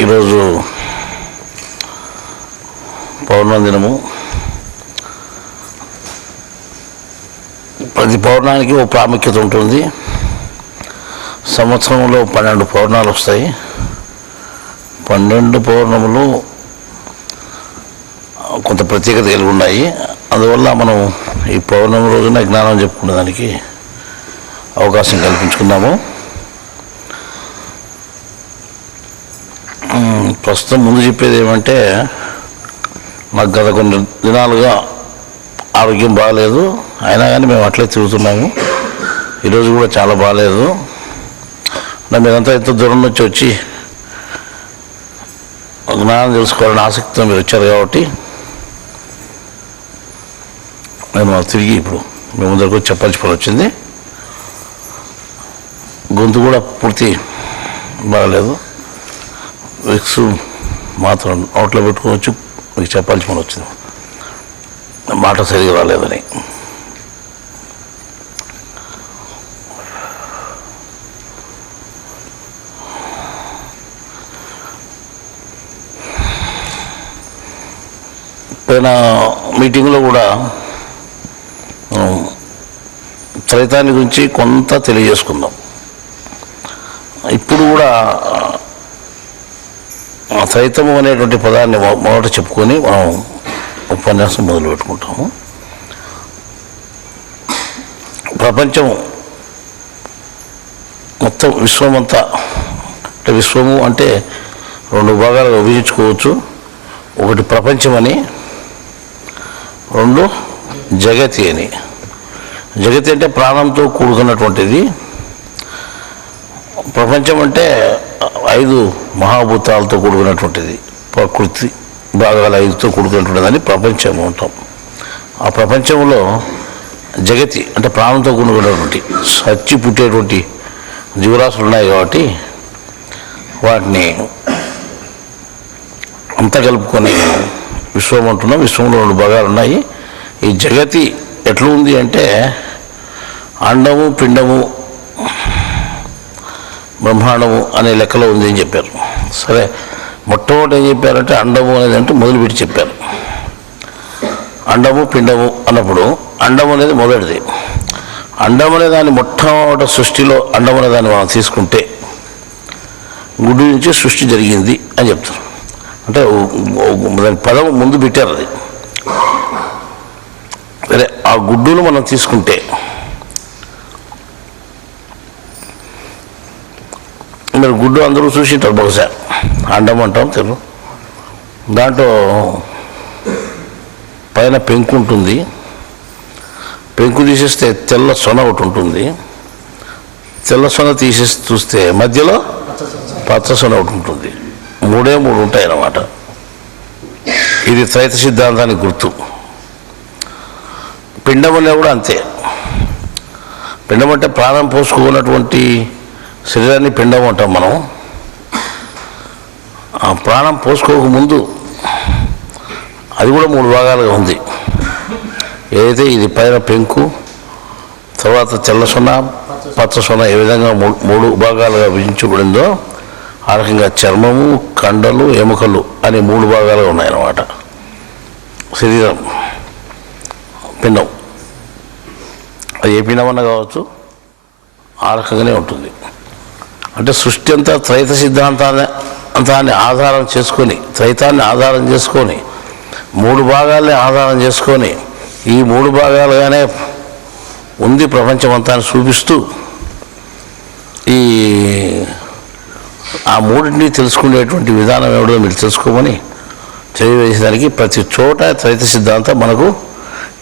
ఈరోజు పౌర్ణమి దినము. ప్రతి పౌర్ణానికి ఓ ప్రాముఖ్యత ఉంటుంది. సంవత్సరంలో 12 పౌర్ణాలు వస్తాయి. 12 పౌర్ణములు కొంత ప్రత్యేకత కలిగి ఉన్నాయి. అందువల్ల మనం ఈ పౌర్ణమి రోజున జ్ఞానం చెప్పుకునే దానికి అవకాశం కల్పించుకున్నాము. ప్రస్తుతం ముందు చెప్పేది ఏమంటే, నాకు గత కొన్ని దినాలుగా ఆరోగ్యం బాగాలేదు. అయినా కానీ మేము అట్లే తిరుగుతున్నాము. ఈరోజు కూడా చాలా బాగాలేదు. మీరంతా ఎంతో దూరం నుంచి వచ్చి జ్ఞానం తెలుసుకోవాలని ఆసక్తితో మీరు వచ్చారు కాబట్టి మేము తిరిగి ఇప్పుడు మేము ముందరకు చెప్పాల్సి పని వచ్చింది. గొంతు కూడా పూర్తి బాగలేదు. విక్స్ మాత్రం నోట్లో పెట్టుకోవచ్చు. మీకు చెప్పాల్సి పని వచ్చింది, మాట సరిగా రాలేదని. పోయిన మీటింగ్లో కూడా త్రైతాన్ని గురించి కొంత తెలియజేసుకుందాం. ఇప్పుడు కూడా త్రైతము అనేటువంటి పదాన్ని మొదట చెప్పుకొని మనం ఉపన్యాసం మొదలు పెట్టుకుంటాము. ప్రపంచం మొత్తం విశ్వమంతా, అంటే విశ్వము అంటే 2 భాగాలుగా విభజించుకోవచ్చు. ఒకటి ప్రపంచమని, 2 జగతి అని. జగతి అంటే ప్రాణంతో కూడుకున్నటువంటిది. ప్రపంచం అంటే 5 మహాభూతాలతో కూడుకున్నటువంటిది. ప్రకృతి భాగాలు 5తో కూడుకున్నటువంటిదని ప్రపంచం అంటాం. ఆ ప్రపంచంలో జగతి అంటే ప్రాణంతో కూడుకున్నటువంటి సచ్చి పుట్టేటువంటి జీవరాశులు ఉన్నాయి కాబట్టి వాటిని అంతా కలుపుకొని విశ్వం అంటున్నాం. విశ్వంలో 2 భాగాలు ఉన్నాయి. ఈ జగతి ఎట్లా ఉంది అంటే అండము, పిండము, బ్రహ్మాండము అనే లెక్కలో ఉంది అని చెప్పారు. సరే, మొట్టమొదటి ఏం చెప్పారంటే అండము అనేది అంటే మొదలుపెట్టి చెప్పారు. అండము, పిండము అన్నప్పుడు అండం అనేది మొదటిది. అండం అనే దాన్ని మొట్టమొదటి సృష్టిలో అండం అనే దాన్ని మనం తీసుకుంటే గుడ్డు నుంచి సృష్టి జరిగింది అని చెప్తారు. అంటే దాని పదం ముందు పెట్టారు. అది సరే, ఆ గుడ్డును మనం తీసుకుంటే మీరు గుడ్డు అందరూ చూసింటారు బహుశా. అండం అంటాం తెలుగు. దాంట్లో పైన పెంకు ఉంటుంది. పెంకు తీసేస్తే తెల్ల సొన ఒకటి ఉంటుంది. తెల్ల సొన తీసేసి చూస్తే మధ్యలో పచ్చ సొన ఒకటి ఉంటుంది. 3 ఉంటాయి అన్నమాట. ఇది త్రైత సిద్ధాంతానికి గుర్తు. పిండం అనేది కూడా అంతే. పిండం అంటే ప్రాణం పోసుకున్నటువంటి శరీరాన్ని పిండం అంటాం మనం. ఆ ప్రాణం పోసుకోకముందు అది కూడా 3 భాగాలుగా ఉంది. ఏదైతే ఇది పైన పెంకు, తర్వాత తెల్ల సొన, పచ్చ సొన, ఏ విధంగా 3 భాగాలుగా విభజించబడిందో ఆ రకంగా చర్మము, కండలు, ఎముకలు అని 3 భాగాలుగా ఉన్నాయన్నమాట. శరీరం పిండం, అది ఏ పిండమన్నా కావచ్చు, ఆ రకంగానే ఉంటుంది. అంటే సృష్టి అంతా త్రైత సిద్ధాంతాన్ని ఆధారం చేసుకొని, త్రైతాన్ని ఆధారం చేసుకొని, 3 భాగాల్ని ఆధారం చేసుకొని, ఈ 3 భాగాలుగానే ఉంది ప్రపంచం అంతా చూపిస్తూ ఈ ఆ 3ని తెలుసుకునేటువంటి విధానం ఏమిటో మీరు తెలుసుకోమని తెలియజేసేదానికి ప్రతి చోట త్రైత సిద్ధాంతం మనకు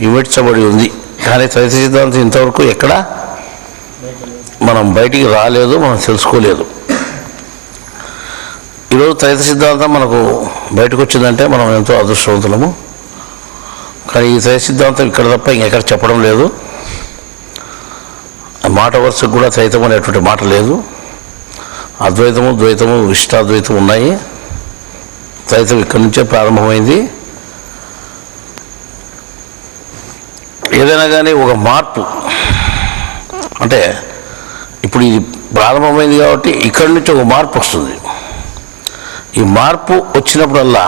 ఇమిడ్చబడి ఉంది. కానీ త్రైత సిద్ధాంతం ఇంతవరకు ఎక్కడ మనం బయటికి రాలేదు, మనం తెలుసుకోలేదు. ఈరోజు త్రైత సిద్ధాంతం మనకు బయటకు వచ్చిందంటే మనం ఎంతో అదృష్టవంతులము. కానీ ఈ త్రైత సిద్ధాంతం ఇక్కడ తప్ప ఇంకెక్కడ చెప్పడం లేదు. మాట వరుసకు కూడా త్రైతం అనేటువంటి మాట లేదు. అద్వైతము, ద్వైతము, విశిష్టాద్వైతం ఉన్నాయి. త్రైతం ఇక్కడి నుంచే ప్రారంభమైంది. ఏదైనా కానీ ఒక మార్పు అంటే ఇప్పుడు ఇది ప్రారంభమైంది కాబట్టి ఇక్కడి నుంచి ఒక మార్పు వస్తుంది. ఈ మార్పు వచ్చినప్పుడల్లా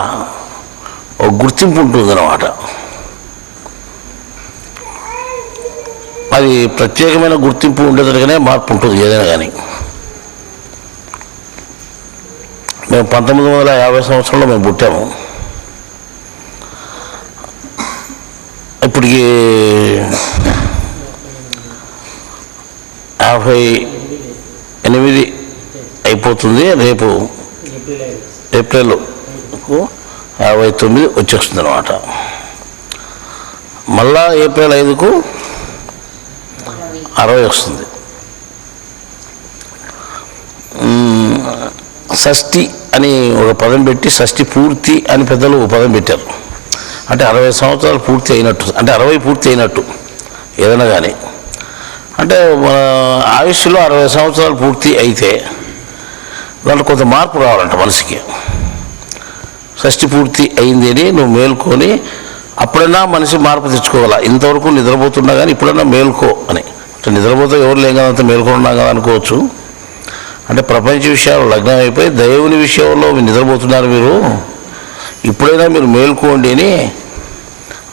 ఒక గుర్తింపు ఉంటుందన్నమాట. అది ప్రత్యేకమైన గుర్తింపు ఉండేటట్టుగానే మార్పు ఉంటుంది ఏదైనా కానీ. మేము 1950 సంవత్సరంలో మేము పుట్టాము. ఇప్పటికి 58 అయిపోతుంది. రేపు ఏప్రిల్ 59 వచ్చేస్తుంది అన్నమాట. మళ్ళా ఏప్రిల్ 5కు 60 వస్తుంది. షష్ఠి అని ఒక పదం పెట్టి షష్ఠి పూర్తి అని పెద్దలు ఒక పదం పెట్టారు. అంటే 60 సంవత్సరాలు పూర్తి అయినట్టు, అంటే 60 పూర్తి అయినట్టు ఏదైనా కానీ. అంటే మన ఆయుష్లో 60 సంవత్సరాలు పూర్తి అయితే దాంట్లో కొంత మార్పు రావాలంట మనిషికి. షష్ఠి పూర్తి అయింది అని నువ్వు మేల్కొని అప్పుడైనా మనిషి మార్పు తెచ్చుకోగల. ఇంతవరకు నిద్రపోతున్నా కానీ ఇప్పుడైనా మేల్కో అని. అంటే నిద్రపోతే ఎవరు లేం కదా, అంత మేల్కొన్నాం కదా అనుకోవచ్చు. అంటే ప్రపంచ విషయాలు లగ్నం అయిపోయి దైవుని విషయంలో మీరు నిద్రపోతున్నారు, మీరు ఇప్పుడైనా మీరు మేల్కోండి అని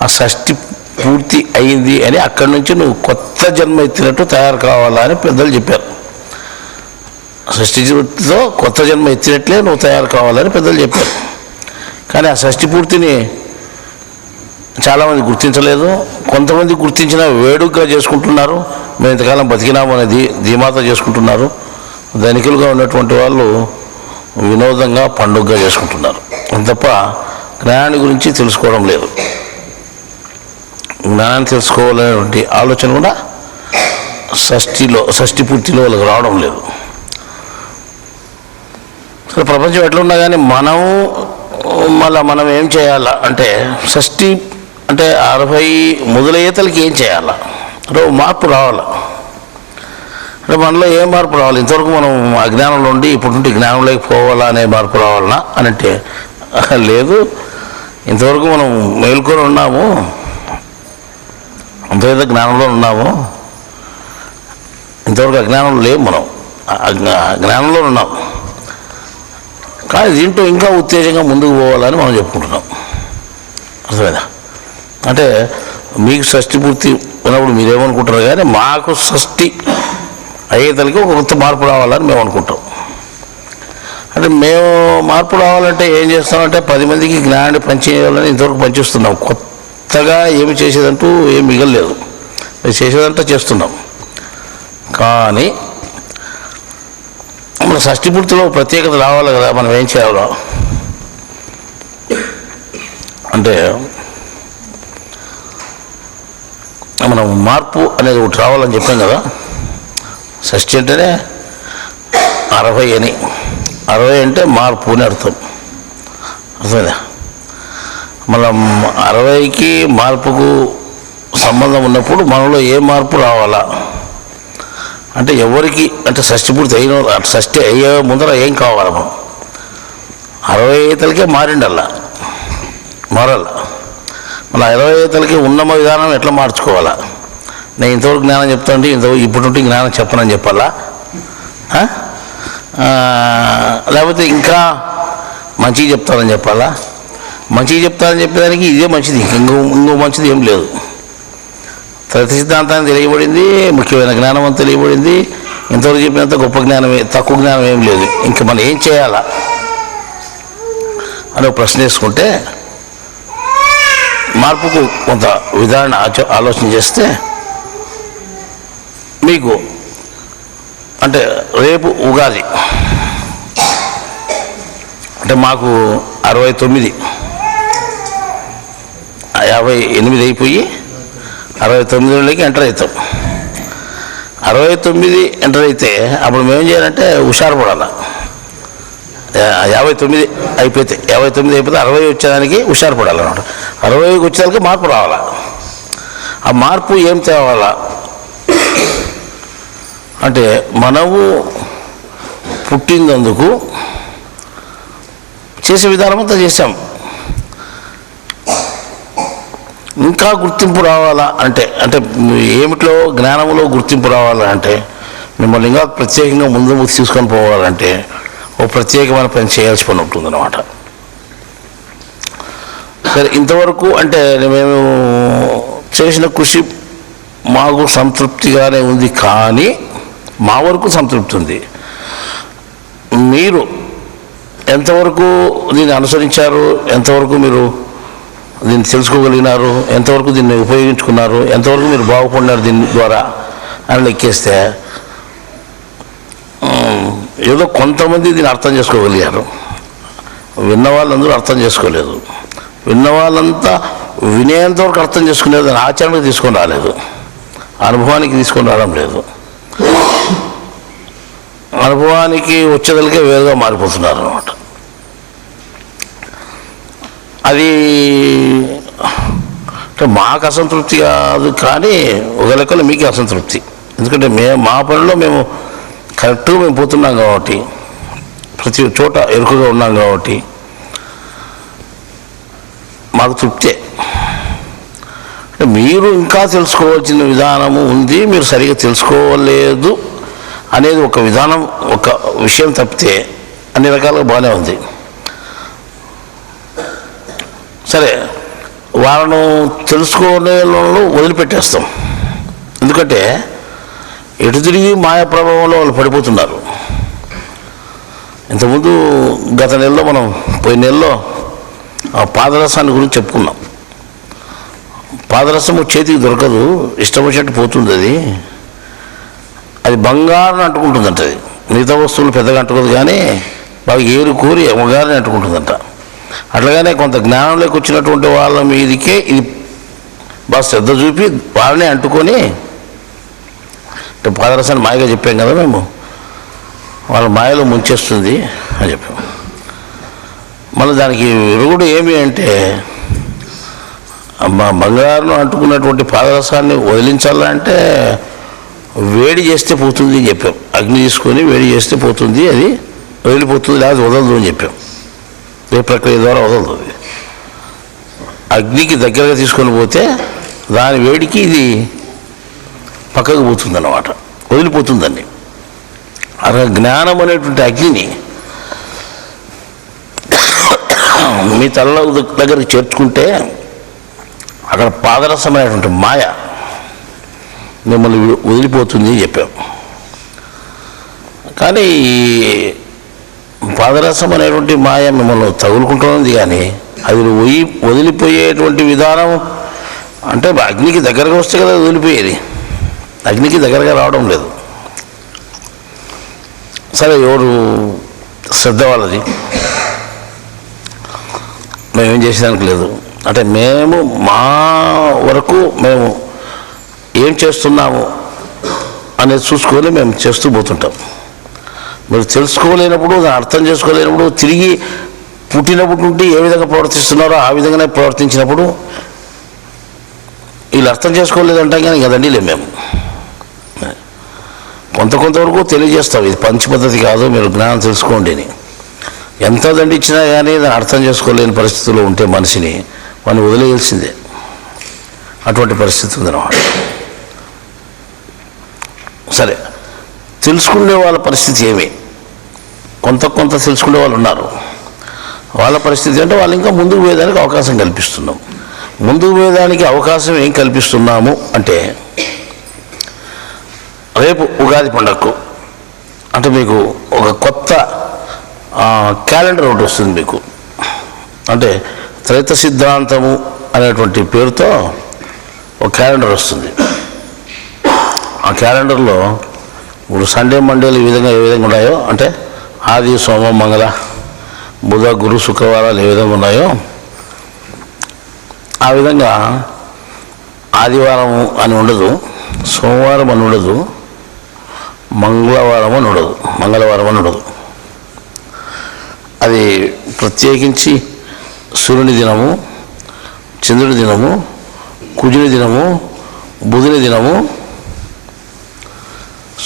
ఆ షష్ఠి పూర్తి అయింది అని అక్కడి నుంచి నువ్వు కొత్త జన్మ ఎత్తినట్టు తయారు కావాలా అని పెద్దలు చెప్పారు. షష్ఠితో కొత్త జన్మ ఎత్తినట్లే నువ్వు తయారు కావాలని పెద్దలు చెప్పారు. కానీ ఆ షష్ఠి పూర్తిని చాలామంది గుర్తించలేదు. కొంతమంది గుర్తించిన వేడుకగా చేసుకుంటున్నారు. మేము ఇంతకాలం బతికినాము అనేది ధీమాతో చేసుకుంటున్నారు. ధనికులుగా ఉన్నటువంటి వాళ్ళు వినోదంగా పండుగగా చేసుకుంటున్నారు. తప్ప జ్ఞానాన్ని గురించి తెలుసుకోవడం లేదు. జ్ఞానాన్ని తెలుసుకోవాలనేటువంటి ఆలోచన కూడా షష్ఠి పూర్తిలో వాళ్ళకి రావడం లేదు. సరే, ప్రపంచం ఎట్లున్నా కానీ మనం ఏం చేయాలా అంటే షష్ఠి అంటే 60 మొదలయ్యేతలకి ఏం చేయాలా అంటే మార్పు రావాలా. అంటే మనలో ఏం మార్పు రావాలి? ఇంతవరకు మనం అజ్ఞానంలో ఉండి ఇప్పుడు నుండి జ్ఞానంలోకి పోవాలా అనే మార్పు రావాలన్నా అని అంటే లేదు. ఇంతవరకు మనం మేల్కొని ఉన్నాము, అంతేదో జ్ఞానంలో ఉన్నాము. ఇంతవరకు అజ్ఞానంలో లేము, మనం జ్ఞానంలో ఉన్నాం. కానీ దీంట్లో ఇంకా ఉత్తేజంగా ముందుకు పోవాలని మనం చెప్పుకుంటున్నాం. అర్థమైందా? అంటే మీకు షష్ఠి పూర్తి ఉన్నప్పుడు మీరేమనుకుంటారు, కానీ మాకు షష్ఠి అయ్యేతలకి ఒక కొత్త మార్పు రావాలని మేము అనుకుంటాం. అంటే మేము మార్పు రావాలంటే ఏం చేస్తామంటే 10 మందికి జ్ఞానాన్ని పంచేయాలని ఇంతవరకు పనిచేస్తున్నాం. కొత్తగా ఏమి చేసేదంటూ ఏమి మిగలలేదు. చేసేదంతా చేస్తున్నాం. కానీ మన షష్ఠి పూర్తిలో ప్రత్యేకత రావాలి కదా. మనం ఏం చేయాలో అంటే మనం మార్పు అనేది ఒకటి రావాలని చెప్పాం కదా. షష్ఠి అంటేనే 60 అని. 60 అంటే మార్పు అని అర్థం. అర్థమైందా? మనం 60కి మార్పుకు సంబంధం ఉన్నప్పుడు మనలో ఏ మార్పు రావాలా అంటే ఎవరికి అంటే షష్ఠి పూర్తి అయిన షష్ఠి అయ్యే ముందర ఏం కావాలి? మనం 60 ఈతలకే మారాల. మన 20 ఈతలకి ఉన్న విధానం ఎట్లా మార్చుకోవాలా? నేను ఇంతవరకు జ్ఞానం చెప్తానంటే ఇప్పటి నుండి జ్ఞానం చెప్పనని చెప్పాలా? లేకపోతే ఇంకా మంచిగా చెప్తానని చెప్పాలా? మంచిగా చెప్తానని చెప్పేదానికి ఇదే మంచిది, ఇంకో మంచిది ఏం లేదు. ప్రతి సిద్ధాంతాన్ని తెలియబడింది, ముఖ్యమైన జ్ఞానం అని తెలియబడింది. ఇంతవరకు చెప్పినంత గొప్ప జ్ఞానమే, తక్కువ జ్ఞానం ఏం లేదు. ఇంకా మనం ఏం చేయాలా అని ఒక ప్రశ్న వేసుకుంటే మార్పుకు కొంత విధాన ఆలోచన చేస్తే మీకు అంటే రేపు ఉగాది అంటే మాకు 69 58 అయిపోయి 69లోకి ఎంటర్ అవుతాం. 69 ఎంటర్ అయితే అప్పుడు మేమేం చేయాలంటే హుషారు పడాలి. 59 అయిపోతే 60 వచ్చేదానికి హుషారు పడాలన్నమాట. 60కి వచ్చేదానికి మార్పు రావాలా. ఆ మార్పు ఏం తేవాలా అంటే మనము పుట్టినందుకు చేసే విధానం అంతా చేసాం. ఇంకా గుర్తింపు రావాలా అంటే ఏమిట్లో జ్ఞానంలో గుర్తింపు రావాలంటే మిమ్మల్ని ఇంకా ప్రత్యేకంగా ముందు తీసుకొని పోవాలంటే ఓ ఒక ప్రత్యేకమైన పని చేయాల్సి పని ఉంటుందన్నమాట. సరే, ఇంతవరకు అంటే మేము చేసిన కృషి మాకు సంతృప్తిగానే ఉంది, కానీ మా వరకు సంతృప్తి ఉంది. మీరు ఎంతవరకు దీన్ని అనుసరించారు, ఎంతవరకు మీరు దీన్ని తెలుసుకోగలిగినారు, ఎంతవరకు దీన్ని ఉపయోగించుకున్నారు, ఎంతవరకు మీరు బాగుపడినారు దీని ద్వారా అని లెక్కేస్తే ఏదో కొంతమంది దీన్ని అర్థం చేసుకోగలిగారు. విన్న వాళ్ళందరూ అర్థం చేసుకోలేదు. విన్న వాళ్ళంతా వినేంతవరకు అర్థం చేసుకునేది, దాని ఆచరణకు తీసుకొని రాలేదు, అనుభవానికి తీసుకొని రావడం లేదు. అనుభవానికి వచ్చేదలికే వేరుగా మారిపోతున్నారు అన్నమాట. అది అంటే మాకు అసంతృప్తి కాదు, కానీ ఒక లెక్కలో మీకే అసంతృప్తి. ఎందుకంటే మా పనిలో మేము కరెక్ట్గా మేము పోతున్నాం కాబట్టి, ప్రతి చోట ఎరుకుగా ఉన్నాం కాబట్టి మాకు తృప్తే. మీరు ఇంకా తెలుసుకోవాల్సిన విధానము ఉంది, మీరు సరిగా తెలుసుకోలేదు అనేది ఒక విధానం, ఒక విషయం తప్పితే అన్ని రకాలుగా బాగానే ఉంది. సరే, వాళ్ళను తెలుసుకోనే వదిలిపెట్టేస్తాం. ఎందుకంటే ఎటు తిరిగి మాయా ప్రభావంలో వాళ్ళు పడిపోతున్నారు. ఇంతకుముందు గత నెలలో మనం పోయిన నెలలో పాదరసాన్ని గురించి చెప్పుకున్నాం. పాదరసము చేతికి దొరకదు, ఇష్టం వచ్చినట్టు పోతుంది. అది బంగారం అంటుకుంటుందంట. అది మిగతా వస్తువులు పెద్దగా అంటుకోదు, కానీ బాగా ఏరు కోరి బంగారాన్ని అంటుకుంటుందంట. అట్లాగనే కొంత జ్ఞానంలోకి వచ్చినటువంటి వాళ్ళ మీదికే ఇది బాగా శ్రద్ధ చూపి వాళ్ళనే అంటుకొని, అంటే పాదరసాన్ని మాయగా చెప్పాం కదా మేము, వాళ్ళ మాయలో ముంచేస్తుంది అని చెప్పాం. మళ్ళీ దానికి విరుగుడు ఏమి అంటే, బంగారం అంటుకున్నటువంటి పాదరసాన్ని వదిలించాలంటే వేడి చేస్తే పోతుంది అని చెప్పాం. అగ్ని తీసుకొని వేడి చేస్తే పోతుంది, అది వదిలిపోతుంది, లేదా వదలదు అని చెప్పాం. ఏ ప్రక్రియ ద్వారా వదలదు. అది అగ్నికి దగ్గరగా తీసుకొని పోతే దాని వేడికి ఇది పక్కకు పోతుంది అన్నమాట, వదిలిపోతుందండి. అలా జ్ఞానం అనేటువంటి అగ్నిని మీ తల దగ్గరికి చేర్చుకుంటే అక్కడ పాదరసం అనేటువంటి మాయ మిమ్మల్ని వదిలిపోతుంది అని చెప్పాం. కానీ పాదరసం అనేటువంటి మాయ మిమ్మల్ని తగులుకుంటున్నది, కానీ అది వదిలిపోయేటువంటి విధానం అంటే అగ్నికి దగ్గరగా వస్తే కదా వదిలిపోయేది. అగ్నికి దగ్గరగా రావడం లేదు. సరే, ఎవరు శ్రద్ధ వాళ్ళది, మేమేం చేసేదానికి లేదు. అంటే మేము మా వరకు మేము ఏం చేస్తున్నాము అనేది చూసుకొని మేము చేస్తూ పోతుంటాం. మీరు తెలుసుకోలేనప్పుడు, దాన్ని అర్థం చేసుకోలేనప్పుడు, తిరిగి పుట్టినప్పటి నుండి ఏ విధంగా ప్రవర్తిస్తున్నారో ఆ విధంగానే ప్రవర్తించినప్పుడు వీళ్ళు అర్థం చేసుకోలేదంటాం, కానీ ఇంకా దండిలే మేము కొంతవరకు తెలియజేస్తాం. ఇది పంచ పద్ధతి కాదు, మీరు జ్ఞానం తెలుసుకోండి అని. ఎంత దండించినా కానీ దాన్ని అర్థం చేసుకోలేని పరిస్థితుల్లో ఉంటే మనిషిని వాడిని వదిలేయాల్సిందే. అటువంటి పరిస్థితి ఉందన్నమాట. సరే, తెలుసుకునే వాళ్ళ పరిస్థితి ఏమి? కొంత తెలుసుకునే వాళ్ళు ఉన్నారు. వాళ్ళ పరిస్థితి అంటే వాళ్ళు ఇంకా ముందుకు పోయేదానికి అవకాశం కల్పిస్తున్నాం. ముందుకు పోయేదానికి అవకాశం ఏం కల్పిస్తున్నాము అంటే, రేపు ఉగాది పండగకు అంటే మీకు ఒక కొత్త క్యాలెండర్ ఒకటి వస్తుంది మీకు. అంటే త్రైత సిద్ధాంతము అనేటువంటి పేరుతో ఒక క్యాలెండర్ వస్తుంది. ఆ క్యాలెండర్లో ఇప్పుడు సండే మండేలు ఏ విధంగా ఉన్నాయో, అంటే ఆది సోమ మంగళ బుధ గురు శుక్రవారాలు ఏ విధంగా ఉన్నాయో ఆ విధంగా ఆదివారం అని ఉండదు, సోమవారం అని ఉండదు, మంగళవారం అని ఉండదు. అది ప్రత్యేకించి సూర్యుని దినము, చంద్రుడి దినము, కుజుని దినము, బుధుని దినము,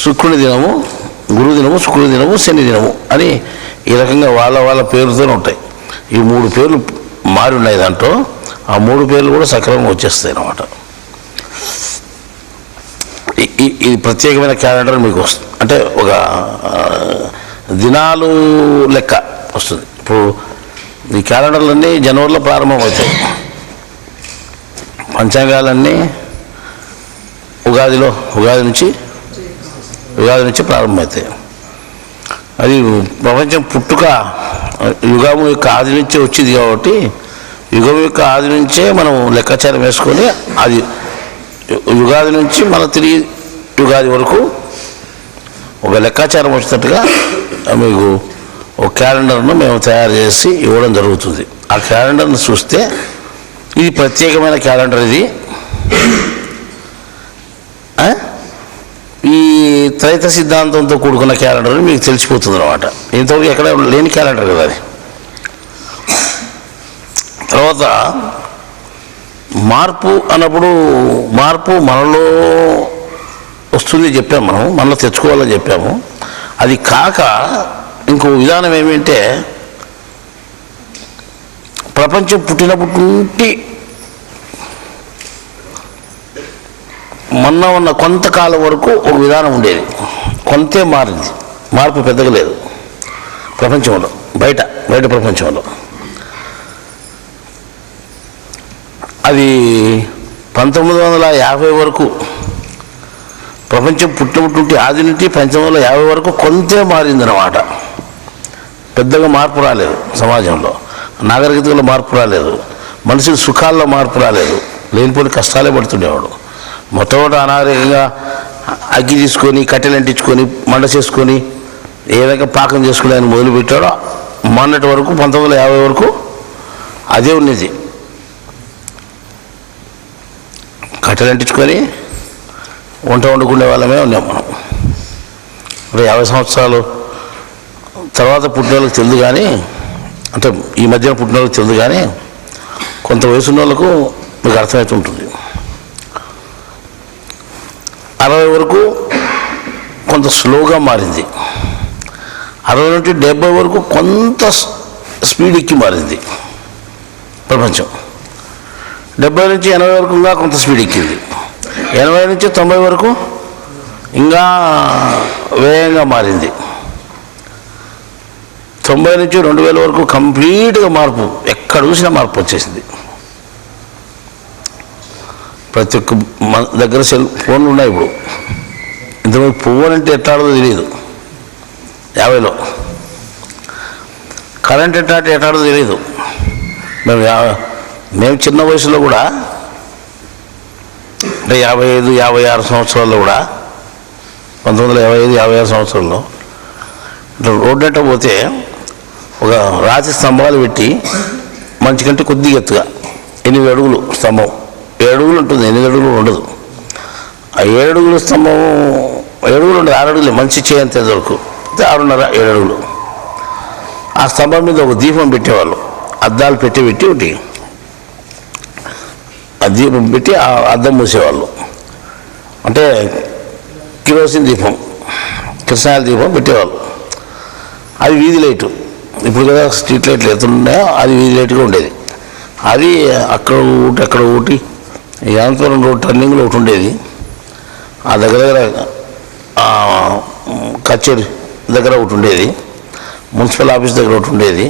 శుక్రుని దినము, గురు దినము, శుక్రుని దినము, శని దినము అని ఈ రకంగా వాళ్ళ పేరుతోనే ఉంటాయి. ఈ 3 పేర్లు మారి ఉన్నాయి దాంట్లో. ఆ 3 పేర్లు కూడా సక్రమంగా వచ్చేస్తాయి అన్నమాట. ఈ ప్రత్యేకమైన క్యాలెండర్ మీకు వస్తుంది. అంటే ఒక దినాలు లెక్క వస్తుంది. ఇప్పుడు ఈ క్యాలెండర్లన్నీ జనవరిలో ప్రారంభమవుతాయి, పంచాంగాలన్నీ ఉగాది నుంచి ప్రారంభమవుతాయి. అది ప్రపంచం పుట్టుక యుగం యొక్క ఆది నుంచే వచ్చింది కాబట్టి యుగం యొక్క ఆది నుంచే మనం లెక్కాచారం వేసుకొని అది యుగాది నుంచి మన తిరిగి యుగాది వరకు ఒక లెక్కాచారం వచ్చేటట్టుగా మీకు ఒక క్యాలెండర్ను మేము తయారు చేసి ఇవ్వడం జరుగుతుంది. ఆ క్యాలెండర్ను చూస్తే ఇది ప్రత్యేకమైన క్యాలెండర్, ఇది ఈ త్రైత సిద్ధాంతంతో కూడుకున్న క్యాలెండర్ మీకు తెలిసిపోతుంది అన్నమాట. ఇంతవరకు ఎక్కడ లేని క్యాలెండర్ కదా అది. తర్వాత మార్పు అన్నప్పుడు మార్పు మనలో వస్తుంది చెప్పాము, మనలో తెచ్చుకోవాలని చెప్పాము. అది కాక ఇంకో విధానం ఏమిటంటే ప్రపంచం పుట్టినప్పటి నుండి మొన్న ఉన్న కొంతకాలం వరకు ఒక విధానం ఉండేది, కొంతే మారింది. మార్పు పెద్దగా లేదు ప్రపంచంలో, బయట ప్రపంచంలో. అది 1950 వరకు ప్రపంచం పుట్టినటువంటి ఆది నుండి 1950 వరకు కొంతే మారిందన్నమాట. పెద్దగా మార్పు రాలేదు సమాజంలో, నాగరికతలో మార్పు రాలేదు, మనుషుల సుఖాల్లో మార్పు రాలేదు, లేనిపోని కష్టాలే పడుతుండేవాడు. మొట్టమొదటి అనాగరికంగా అగ్గి తీసుకొని కట్టెలు అంటించుకొని మండ చేసుకొని ఏ విధంగా పాకం చేసుకుని ఆయన మొదలుపెట్టాడో మొన్నటి వరకు 1950 వరకు అదే ఉన్నది. కట్టెలు అంటించుకొని వంట వండుకునే వాళ్ళమే ఉన్నాం మనం. 50 సంవత్సరాలు తర్వాత పుట్టిన వాళ్ళకి తెలియదు కానీ, అంటే ఈ మధ్యన పుట్టిన వాళ్ళకి తెలియదు కానీ కొంత వయసు ఉన్న వాళ్ళకు మీకు అర్థమవుతుంటుంది. 60 వరకు కొంత స్లోగా మారింది, 60 నుండి 70 వరకు కొంత స్పీడ్ ఎక్కి మారింది ప్రపంచం. 70 నుంచి 80 వరకు ఇంకా కొంత స్పీడ్ ఎక్కింది, 80 నుంచి 90 వరకు ఇంకా వేగంగా మారింది, 90 నుంచి 2000 వరకు కంప్లీట్గా మార్పు, ఎక్కడ చూసినా మార్పు వచ్చేసింది. ప్రతి ఒక్క మన దగ్గర సెల్ ఫోన్లు ఉన్నాయి ఇప్పుడు. ఇంతకుముందు ఫోన్ అంటే ఎట్లాడదో తెలియదు, 50లో కరెంట్ ఎట్లాడదో తెలియదు. మేము చిన్న వయసులో కూడా, అంటే 55, 56 సంవత్సరాల్లో కూడా, 1955, 56 సంవత్సరాల్లో ఇట్లా రోడ్డు అంటే పోతే ఒక రాతి స్తంభాలు పెట్టి మంచి కంటే కొద్దిగా ఎత్తుగా 8 అడుగులు స్తంభం, 7 అడుగులు ఉంటుంది, 8 అడుగులు ఉండదు. ఆ 7 అడుగుల స్తంభం 7 అడుగులు ఉండదు, 6 అడుగులు మంచి చేయంత వరకు, 6.5, 7 అడుగులు. ఆ స్తంభం మీద ఒక దీపం పెట్టేవాళ్ళు, అద్దాలు పెట్టి ఒకటి ఆ దీపం పెట్టి ఆ అద్దం మూసేవాళ్ళు. అంటే కిరోసిన్ దీపం, కిరసనాయిల దీపం పెట్టేవాళ్ళు. అది వీధి లైటు, ఇప్పుడు కదా స్ట్రీట్ లైట్లు ఎత్తున్నాయో అది వీధి లైట్గా ఉండేది. అది అక్కడ ఒకటి యాంతపురం రోడ్ టర్నింగ్లో ఒకటి ఉండేది. ఆ దగ్గర కచేరీ దగ్గర ఒకటి ఉండేది, మున్సిపల్ ఆఫీస్ దగ్గర ఒకటి ఉండేది,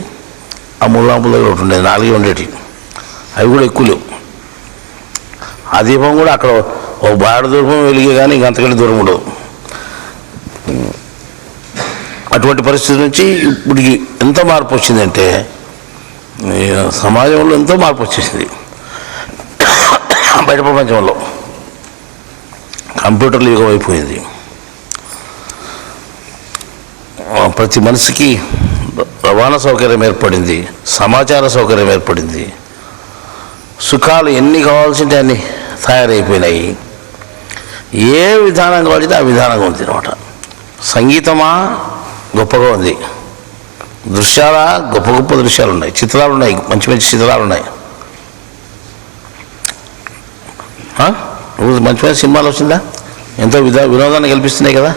ఆ ముల్లాంపుల దగ్గర ఒకటి ఉండేది. 4 ఉండేవి, అవి కూడా ఎక్కువ లేవు. ఆ దీపం కూడా అక్కడ ఒక బాడ దూరం వెలిగే కానీ ఇంకంతకంటే దూరం ఉండదు. అటువంటి పరిస్థితి నుంచి ఇప్పటికి ఎంత మార్పు వచ్చిందంటే సమాజంలో ఎంతో మార్పు వచ్చేసింది. బయట ప్రపంచంలో కంప్యూటర్లు యుగం అయిపోయింది. ప్రతి మనిషికి రవాణా సౌకర్యం ఏర్పడింది, సమాచార సౌకర్యం ఏర్పడింది, సుఖాలు ఎన్ని కావాల్సింటే అన్ని తయారైపోయినాయి. ఏ విధానం కావాల్సింటే ఆ విధానంగా ఉంది అన్నమాట. సంగీతమా గొప్పగా ఉంది, దృశ్యాలా గొప్ప దృశ్యాలు ఉన్నాయి, చిత్రాలు ఉన్నాయి, మంచి చిత్రాలు ఉన్నాయి. మంచి సినిమాలు వచ్చిందా, ఎంతో వినోదాన్ని కల్పిస్తున్నాయి కదా.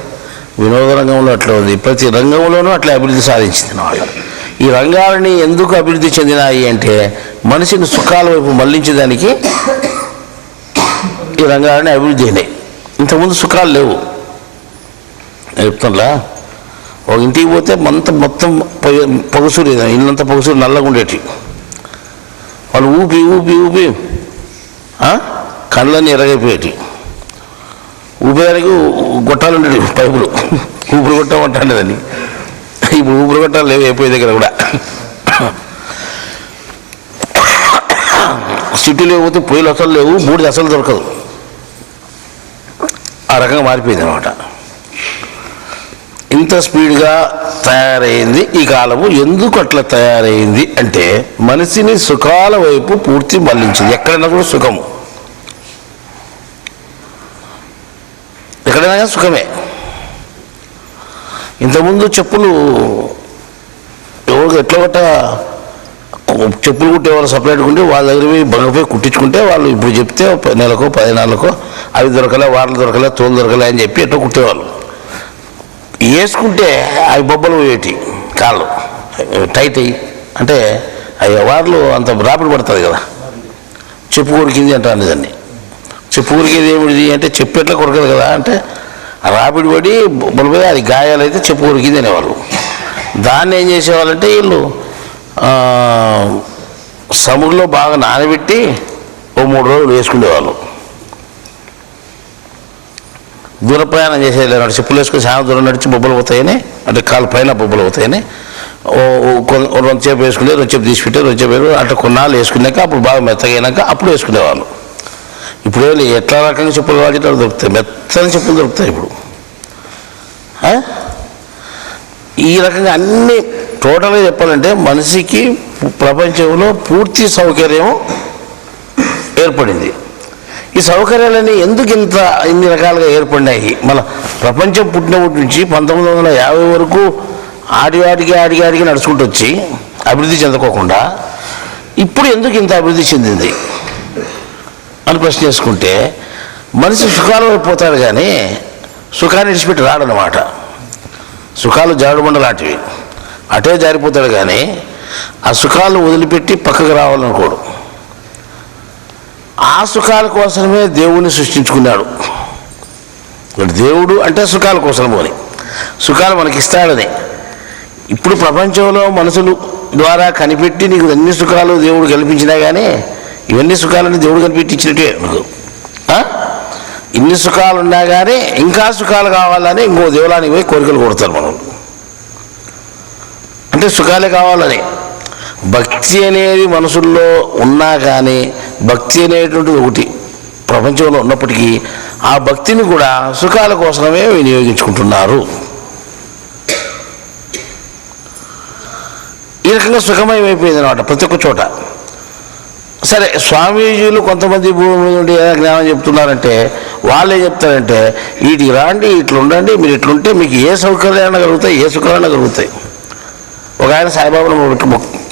వినోద రంగంలో అట్లా ఉంది, ప్రతి రంగంలోనూ అట్లా అభివృద్ధి సాధించింది అన్నమాట. ఈ రంగాలని ఎందుకు అభివృద్ధి చెందినాయి అంటే మనిషిని సుఖాల వైపు మళ్లించడానికి ఈ రంగాలని అభివృద్ధి అయినాయి. ఇంతకుముందు సుఖాలు లేవు. నేను చెప్తానులా, ఒక ఇంటికి పోతే మొత్తం పొగసూరు, ఇల్లంతా పొగసూరు నల్లగా ఉండేటి. వాళ్ళు ఊపి ఊపి ఊపి కళ్ళన్నీ ఎర్రగైపోయేటి. ఊపేదానికి గొట్టాలు ఉండేవి, పైపులు, ఊపిరి కొట్టమంటాను దాన్ని. ఇప్పుడు ఊపిరి కొట్టాలు లేవు అయిపోయే దగ్గర కూడా. సిటీ లేకపోతే పొయ్యిలు అసలు లేవు, బూడిద అసలు దొరకదు. ఆ రకంగా మారిపోయింది అనమాట. ఇంత స్పీడ్గా తయారైంది ఈ కాలము. ఎందుకు అట్లా తయారైంది అంటే మనిషిని సుఖాల వైపు పూర్తి మళ్లించింది. ఎక్కడైనా కూడా సుఖము, ఎక్కడైనా సుఖమే. ఇంతకుముందు చెప్పులు ఎవరికి ఎట్లా గట్ట చెప్పులు కుట్టేవాళ్ళు సపరేట్గా ఉండి వాళ్ళ దగ్గర పోయి బంగపోయి కుట్టించుకుంటే వాళ్ళు ఇప్పుడు చెప్తే నెలకో 10 నెలలకో అవి దొరకలే, వాటలు దొరకలే, తోలు దొరకలే అని చెప్పి ఎట్లా కుట్టేవాళ్ళు. వేసుకుంటే అవి బొబ్బలు పోయేటి, కాళ్ళు టైట్ అయ్యి, అంటే అవి వార్లు అంత రాపిడి పడుతుంది కదా. చెప్పు కొరికింది అంటాను దాన్ని. చెప్పు కొరికేది ఏమిటి అంటే చెప్పు ఎట్లా కొరకదు కదా అంటే రాపిడి పడి బొబ్బలు పోయి అది గాయాలైతే చెప్పు కొరికింది అనేవాళ్ళు. దాన్ని ఏం చేసేవాళ్ళంటే వీళ్ళు సముద్రంలో బాగా నానబెట్టి ఓ 3 రోజులు వేసుకునేవాళ్ళు. దూర ప్రయాణం చేసేది చెప్పులు వేసుకొని చాలా దూరం నడిచి బొబ్బలు పోతాయని, అంటే కాలు పైన బొబ్బలు పోతాయని రొంచేపు వేసుకునే, రొంచేపు తీసిపెట్టే, రొంచేపు అట్లా కొన్నాళ్ళు వేసుకున్నాక అప్పుడు బాగా మెత్తగైనాక అప్పుడు వేసుకునేవాళ్ళు. ఇప్పుడు ఎట్లా రకంగా చెప్పులు కావాలి దొరుకుతాయి, మెత్తని చెప్పులు దొరుకుతాయి ఇప్పుడు. ఈ రకంగా అన్ని టోటల్గా చెప్పాలంటే మనిషికి ప్రపంచంలో పూర్తి సౌకర్యం ఏర్పడింది. ఈ సౌకర్యాలన్నీ ఎందుకు ఇన్ని రకాలుగా ఏర్పడినాయి? మన ప్రపంచం పుట్టినప్పటి నుంచి 1950 వరకు ఆడికి నడుచుకుంటూ వచ్చి అభివృద్ధి చెందుకోకుండా ఇప్పుడు ఎందుకు ఇంత అభివృద్ధి చెందింది అని ప్రశ్న చేసుకుంటే మనిషి సుఖాలు అయిపోతాడు కానీ సుఖాన్ని విడిచిపెట్టి రాడనమాట. సుఖాలు జారుడుబండ లాంటివి, అటే జారిపోతాడు కానీ ఆ సుఖాలు వదిలిపెట్టి పక్కకు రావాలనుకోడు. ఆ సుఖాల కోసమే దేవుణ్ణి సృష్టించుకున్నాడు. దేవుడు అంటే సుఖాల కోసము అని, సుఖాలు మనకిస్తాడని. ఇప్పుడు ప్రపంచంలో మనుషులు ద్వారా కనిపెట్టి నీకు అన్ని సుఖాలు దేవుడు కల్పించినా కానీ ఇవన్నీ సుఖాలని దేవుడు కనిపెట్టి ఇచ్చినట్టే నువ్వు. ఇన్ని సుఖాలు ఉన్నా కానీ ఇంకా సుఖాలు కావాలని ఇంకో దేవులానికి పోయి కోరికలు కొడతారు మనం. అంటే సుఖాలే కావాలని. భక్తి అనేది మనసుల్లో ఉన్నా కానీ భక్తి అనేటువంటిది ఒకటి ప్రపంచంలో ఉన్నప్పటికీ ఆ భక్తిని కూడా సుఖాల కోసమే వినియోగించుకుంటున్నారు. ఈ రకంగా సుఖమయమైపోయింది అన్నమాట ప్రతి ఒక్క చోట. సరే, స్వామీజీలు కొంతమంది భూమి మీద ఉండి ఏదైనా జ్ఞానం చెప్తున్నారంటే వాళ్ళు ఏం చెప్తారంటే వీటికి రాండి, ఇట్లా ఉండండి, మీరు ఇట్లుంటే మీకు ఏ సౌకర్యాలు కలుగుతాయి, ఏ సుఖాలైనా కలుగుతాయి. ఒక ఆయన సాయిబాబాను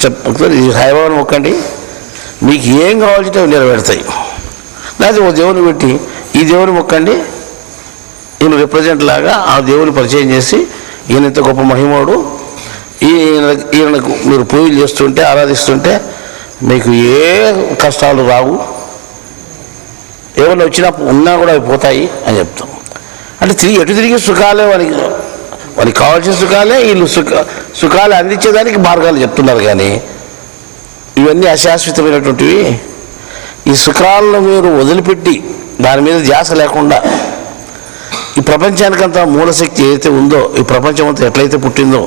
చెప్తారు, ఈ సాయిబాబాను మొక్కండి మీకు ఏం కావాల్సింటే అవి నెరవేరుతాయి. లేకపోతే ఓ దేవుని పెట్టి ఈ దేవుని మొక్కండి, ఈయన రిప్రజెంట్ లాగా ఆ దేవుని పరిచయం చేసి ఈయన ఇంత గొప్ప మహిమోడు, ఈయనకు మీరు పూజలు చేస్తుంటే ఆరాధిస్తుంటే మీకు ఏ కష్టాలు రావు, ఏమైనా వచ్చినా ఉన్నా కూడా అవి పోతాయి అని చెప్తాం. అంటే ఎటు తిరిగి సుఖాలే వానికి కావాల్సిన సుఖాలే వీళ్ళు సుఖాలు అందించేదానికి మార్గాలు చెప్తున్నారు. కానీ ఇవన్నీ అశాశ్వతమైనటువంటివి. ఈ సుఖాలను మీరు వదిలిపెట్టి దాని మీద ధ్యాస లేకుండా ఈ ప్రపంచానికంతా మూలశక్తి ఏదైతే ఉందో, ఈ ప్రపంచం అంతా ఎట్లయితే పుట్టిందో,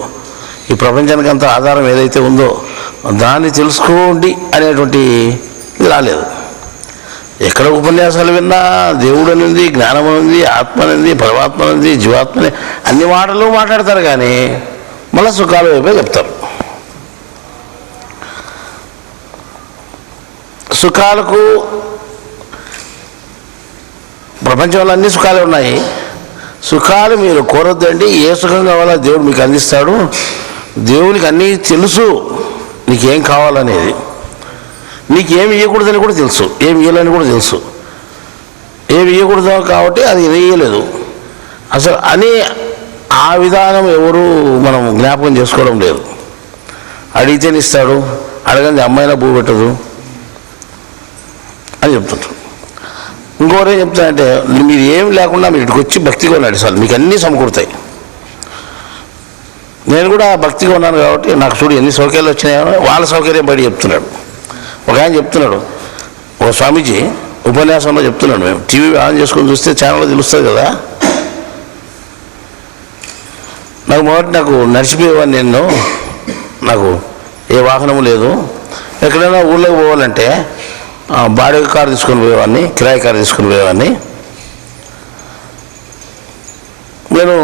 ఈ ప్రపంచానికంతా ఆధారం ఏదైతే ఉందో దాన్ని తెలుసుకోండి అనేటువంటి ఇది రాలేదు. ఎక్కడ ఉపన్యాసాలు విన్నా దేవుడు అనేది, జ్ఞానం అనేది, ఆత్మ అనేది, పరమాత్మ అనేది, జీవాత్మని అన్ని మాటలు మాట్లాడతారు కానీ మళ్ళీ సుఖాలు వైపే చెప్తారు. సుఖాలకు ప్రపంచంలో అన్ని సుఖాలు ఉన్నాయి. సుఖాలు మీరు కోరొద్దండి. ఏ సుఖం కావాలో దేవుడు మీకు అందిస్తాడు. దేవునికి అన్నీ తెలుసు, నీకేం కావాలనేది. నీకేమి ఇవ్వకూడదని కూడా తెలుసు, ఏమి ఇవ్వాలని కూడా తెలుసు. ఏమి ఇవ్వకూడదు కాబట్టి అది ఇవ్వలేదు అసలు అని ఆ విధానం ఎవరు మనం జ్ఞాపకం చేసుకోవడం లేదు. అడిగితేనే ఇస్తాడు, అడగంది అమ్మాయినా భూ పెట్టదు అని చెప్తుంటారు. ఇంకోరేం చెప్తానంటే మీరు ఏం లేకుండా మీరు ఇటుకు వచ్చి భక్తిగా ఉన్నాడు సార్ మీకు అన్నీ సమకూరుతాయి. నేను కూడా భక్తిగా ఉన్నాను కాబట్టి నాకు చూడు ఎన్ని సౌకర్యాలు వచ్చినాయో వాళ్ళ సౌకర్యం బయట చెప్తున్నాడు. ఒక ఆయన చెప్తున్నాడు, ఒక స్వామీజీ ఉపన్యాసంలో చెప్తున్నాడు, మేము టీవీ ఆన్ చేసుకొని చూస్తే ఛానల్లో తెలుస్తుంది కదా, నాకు నడిచిపోయేవాడిని, నాకు ఏ వాహనం లేదు, ఎక్కడైనా ఊళ్ళోకి పోవాలంటే బాడీ కారు తీసుకొని పోయేవాడిని, కిరాయి కారు తీసుకొని పోయేవాడిని. నేను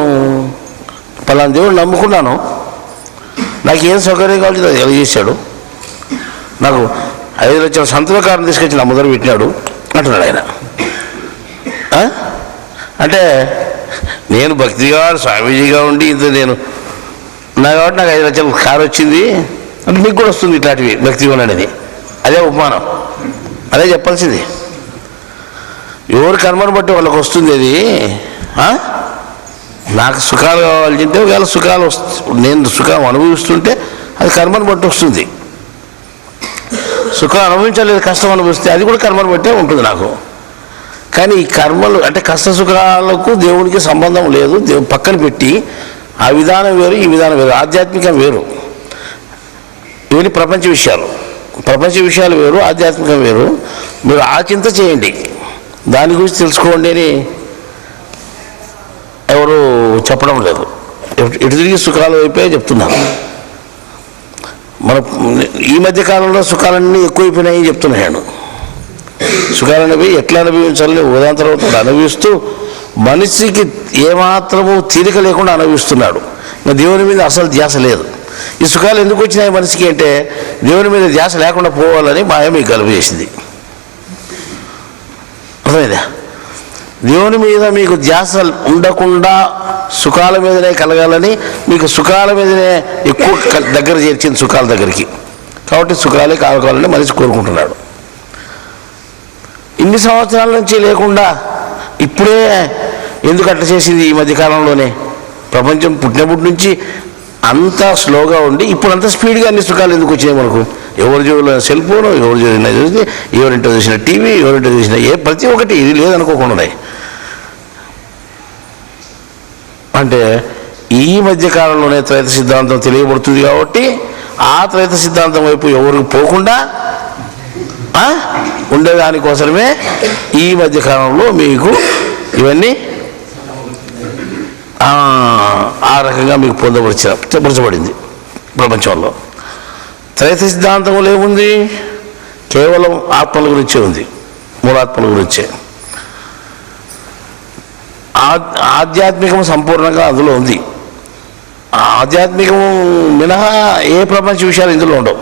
పలానా దేవుడు నమ్ముకున్నాను, నాకు ఏం సౌకర్యం కావాల్సి అది కలిగేశాడు, నాకు 5 లక్షల సంతలో కారుని తీసుకొచ్చి నా ముందర పెట్టినాడు అంటున్నాడు ఆయన. అంటే నేను భక్తిగా స్వామీజీగా ఉండి ఇంత నేను కాబట్టి నాకు 5 లక్షల కారు వచ్చింది అంటే మీకు కూడా వస్తుంది ఇట్లాంటివి భక్తిగా అనేది. అదే ఉపమానం, అదే చెప్పాల్సింది. ఎవరి కర్మను బట్టి వాళ్ళకి వస్తుంది అది. నాకు సుఖాలు కావాలంటే ఒకవేళ సుఖాలు నేను సుఖం అనుభవిస్తుంటే అది కర్మను బట్టి వస్తుంది. సుఖం అనుభవించలేదు, కష్టం అనుభవిస్తే అది కూడా కర్మను బట్టే ఉంటుంది నాకు. కానీ ఈ కర్మలు అంటే కష్ట సుఖాలకు దేవునికి సంబంధం లేదు, పక్కన పెట్టి ఆ విధానం వేరు, ఈ విధానం వేరు, ఆధ్యాత్మికం వేరు. ఇవన్నీ ప్రపంచ విషయాలు వేరు, ఆధ్యాత్మికం వేరు. మీరు ఆచింత చేయండి, దాని గురించి తెలుసుకోండి అని ఎవరు చెప్పడం లేదు. ఎటు తిరిగి సుఖాలు అయిపోయాయి చెప్తున్నారు. ఈ మధ్య కాలంలో సుఖాలన్నీ ఎక్కువైపోయినాయని చెప్తున్నాను. సుఖాలనేవి ఎట్లా అనుభవించాలని ఉదాహరణ తర్వాత అనుభవిస్తూ మనిషికి ఏమాత్రము తీరిక లేకుండా అనుభవిస్తున్నాడు. ఇంకా దేవుని మీద అసలు ధ్యాస లేదు. ఈ సుఖాలు ఎందుకు వచ్చినాయి మనిషికి అంటే దేవుని మీద ధ్యాస లేకుండా పోవాలని మాయ మీకు కలుపు చేసింది. అర్థమైందా? దేవుని మీద మీకు ధ్యాస ఉండకుండా సుఖాల మీదనే కలగాలని మీకు సుఖాల మీదనే ఎక్కువ దగ్గర చేర్చింది, సుఖాల దగ్గరికి. కాబట్టి సుఖాలే కావాలని మనిషి కోరుకుంటున్నాడు. ఇన్ని సంవత్సరాల నుంచి లేకుండా ఇప్పుడే ఎందుకు అట్లా చేసింది? ఈ మధ్యకాలంలోనే ప్రపంచం పుట్టినప్పటి నుంచి అంతా స్లోగా ఉండి ఇప్పుడు అంత స్పీడ్గా అన్ని సుఖాలు ఎందుకు వచ్చినాయి మనకు? ఎవరి జోబులో సెల్ ఫోను, ఎవరి జోబులో చూసి, ఎవరింటో చూసిన టీవీ, ఎవరింటో చూసిన ప్రతి ఒక్కటి ఇది లేదనుకోకుండా. అంటే ఈ మధ్యకాలంలోనే త్రైత సిద్ధాంతం తెలియబడుతుంది కాబట్టి ఆ త్రైత సిద్ధాంతం వైపు ఎవరికి పోకుండా ఉండేదానికోసమే ఈ మధ్యకాలంలో మీకు ఇవన్నీ ఆ రకంగా మీకు పొందపరచబడింది. ప్రపంచంలో త్రైత సిద్ధాంతంలో ఏముంది? కేవలం ఆత్మల గురించే ఉంది, మూలాత్మల గురించే. ఆధ్యాత్మికం సంపూర్ణంగా అందులో ఉంది. ఆధ్యాత్మికము మినహా ఏ ప్రపంచ విషయాలు ఇందులో ఉండవు.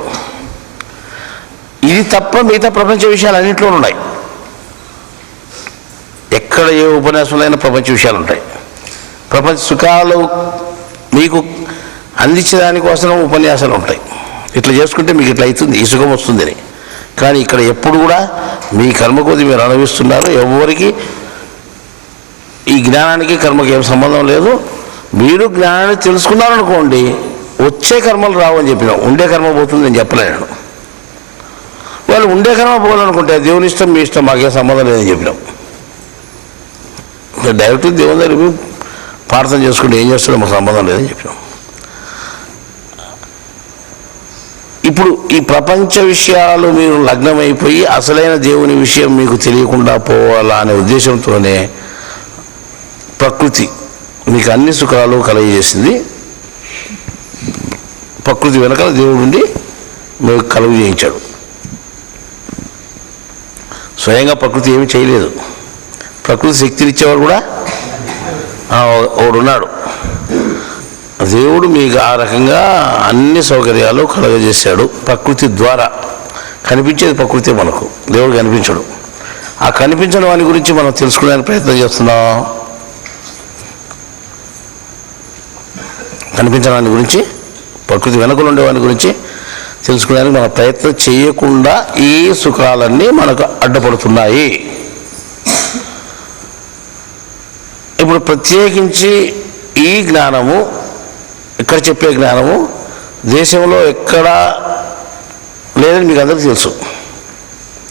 ఇది తప్ప మిగతా ప్రపంచ విషయాలు అన్నింటిలో ఉన్నాయి. ఎక్కడ ఏ ఉపన్యాసంలో అయినా ప్రపంచ విషయాలు ఉంటాయి. ప్రపంచ సుఖాలు మీకు అందించడానికోసం ఉపన్యాసాలు ఉంటాయి. ఇట్లా చేసుకుంటే మీకు ఇట్లా అవుతుంది, ఈ సుఖం వస్తుందని. కానీ ఇక్కడ ఎప్పుడు కూడా మీ కర్మ కొద్ది మీరు అనుభవిస్తున్నారు. ఎవరికి ఈ జ్ఞానానికి కర్మకి ఏం సంబంధం లేదు. మీరు జ్ఞానాన్ని తెలుసుకున్నారనుకోండి, వచ్చే కర్మలు రావు అని చెప్పినాం. ఉండే కర్మ పోతుంది అని చెప్పలేను. వాళ్ళు ఉండే కర్మ పోవాలనుకుంటే దేవుని ఇష్టం, మీ ఇష్టం, మాకేం సంబంధం లేదని చెప్పినాం. డైరెక్ట్ దేవుని దగ్గర ప్రార్థన చేసుకుంటే ఏం చేస్తాడో మాకు సంబంధం లేదని చెప్పినాం. ఇప్పుడు ఈ ప్రపంచ విషయాలు మీరు లగ్నమైపోయి అసలైన దేవుని విషయం మీకు తెలియకుండా పోవాలా అనే ఉద్దేశంతోనే ప్రకృతి మీకు అన్ని సుఖాలు కలుగజేసింది. ప్రకృతి వెనకాల దేవుడు ఉండి మీకు కలుగు చేయించాడు. స్వయంగా ప్రకృతి ఏమీ చేయలేదు. ప్రకృతి శక్తినిచ్చేవాడు కూడా ఒకడున్నాడు. దేవుడు మీకు ఆ రకంగా అన్ని సౌకర్యాలు కలుగజేశాడు ప్రకృతి ద్వారా. కనిపించేది ప్రకృతి, మనకు దేవుడు కనిపించడు. ఆ కనిపించని వాని గురించి మనం తెలుసుకోవడానికి ప్రయత్నం చేస్తున్నాం. కనిపించిన వాని గురించి, ప్రకృతి వెనుకలు ఉండేవాని గురించి తెలుసుకోవడానికి మన ప్రయత్నం చేయకుండా ఈ సుఖాలన్నీ మనకు అడ్డపడుతున్నాయి. ఇప్పుడు ప్రత్యేకించి ఈ జ్ఞానము, ఇక్కడ చెప్పే జ్ఞానము దేశంలో ఎక్కడా లేదని మీకు అందరికీ తెలుసు.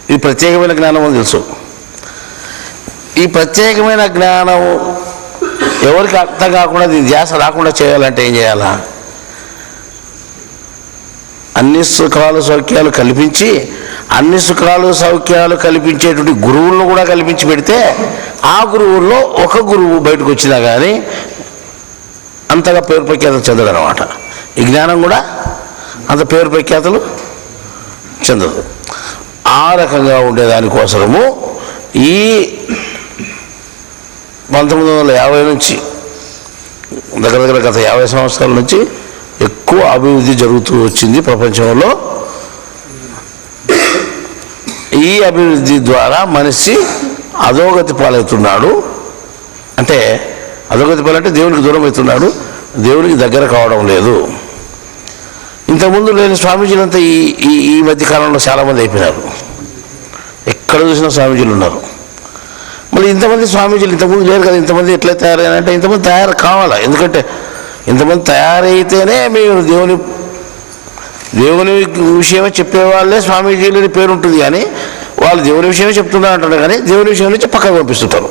ఇది ప్రత్యేకమైన జ్ఞానం అని తెలుసు. ఈ ప్రత్యేకమైన జ్ఞానం ఎవరికి అర్థం కాకుండా దీని ధ్యాస రాకుండా చేయాలంటే ఏం చేయాలా? అన్ని సుఖాలు సౌఖ్యాలు కల్పించి అన్ని సుఖాలు సౌఖ్యాలు కల్పించేటువంటి గురువులను కూడా కల్పించి పెడితే ఆ గురువుల్లో ఒక గురువు బయటకు వచ్చినా కానీ అంతగా పేరు ప్రఖ్యాతలు చెందదు అన్నమాట. ఈ జ్ఞానం కూడా అంత పేరు ప్రఖ్యాతలు చెందదు. ఆ రకంగా ఉండేదానికోసము ఈ 1950 నుంచి దగ్గర గత 50 సంవత్సరాల నుంచి ఎక్కువ అభివృద్ధి జరుగుతూ వచ్చింది ప్రపంచంలో. ఈ అభివృద్ధి ద్వారా మనిషి అధోగతి పాలవుతున్నాడు. అంటే అధోగతి పాలంటే దేవునికి దూరం అవుతున్నాడు, దేవునికి దగ్గర కావడం లేదు. ఇంతకుముందు లేని స్వామీజీలంతా ఈ మధ్యకాలంలో చాలామంది అయిపోయినారు. ఎక్కడ చూసినా స్వామీజీలు ఉన్నారు. మళ్ళీ ఇంతమంది స్వామీజీలు ఇంతకుముందు లేరు కదా, ఇంతమంది ఎట్లా తయారైనంటే ఇంతమంది తయారు కావాలా. ఎందుకంటే ఇంతమంది తయారైతేనే మీరు దేవుని విషయమే చెప్పేవాళ్ళే స్వామీజీలని పేరు ఉంటుంది. కానీ వాళ్ళు దేవుని విషయమే చెప్తున్నారు అంటారు, కానీ దేవుని విషయం నుంచి పక్కకు పంపిస్తుంటారు.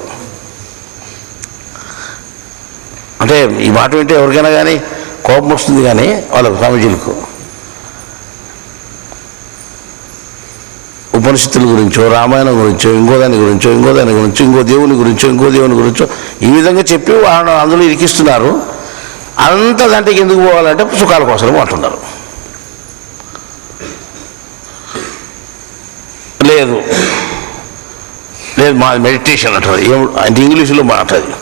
అంటే ఈ మాట వింటే ఎవరికైనా కానీ కోపం వస్తుంది, కానీ వాళ్ళకు స్వామీజీలకు ఉపనిషత్తుల గురించో, రామాయణం గురించో, ఇంకో దాని గురించో, ఇంకో దేవుని గురించో ఈ విధంగా చెప్పి వాళ్ళు అందులో ఇరికిస్తున్నారు. అంత దాంట్లోకి ఎందుకు పోవాలంటే సుఖాల కోసం అంటున్నారు. లేదు మా మెడిటేషన్ అంటారు, అంటే ఇంగ్లీషులో మాట అది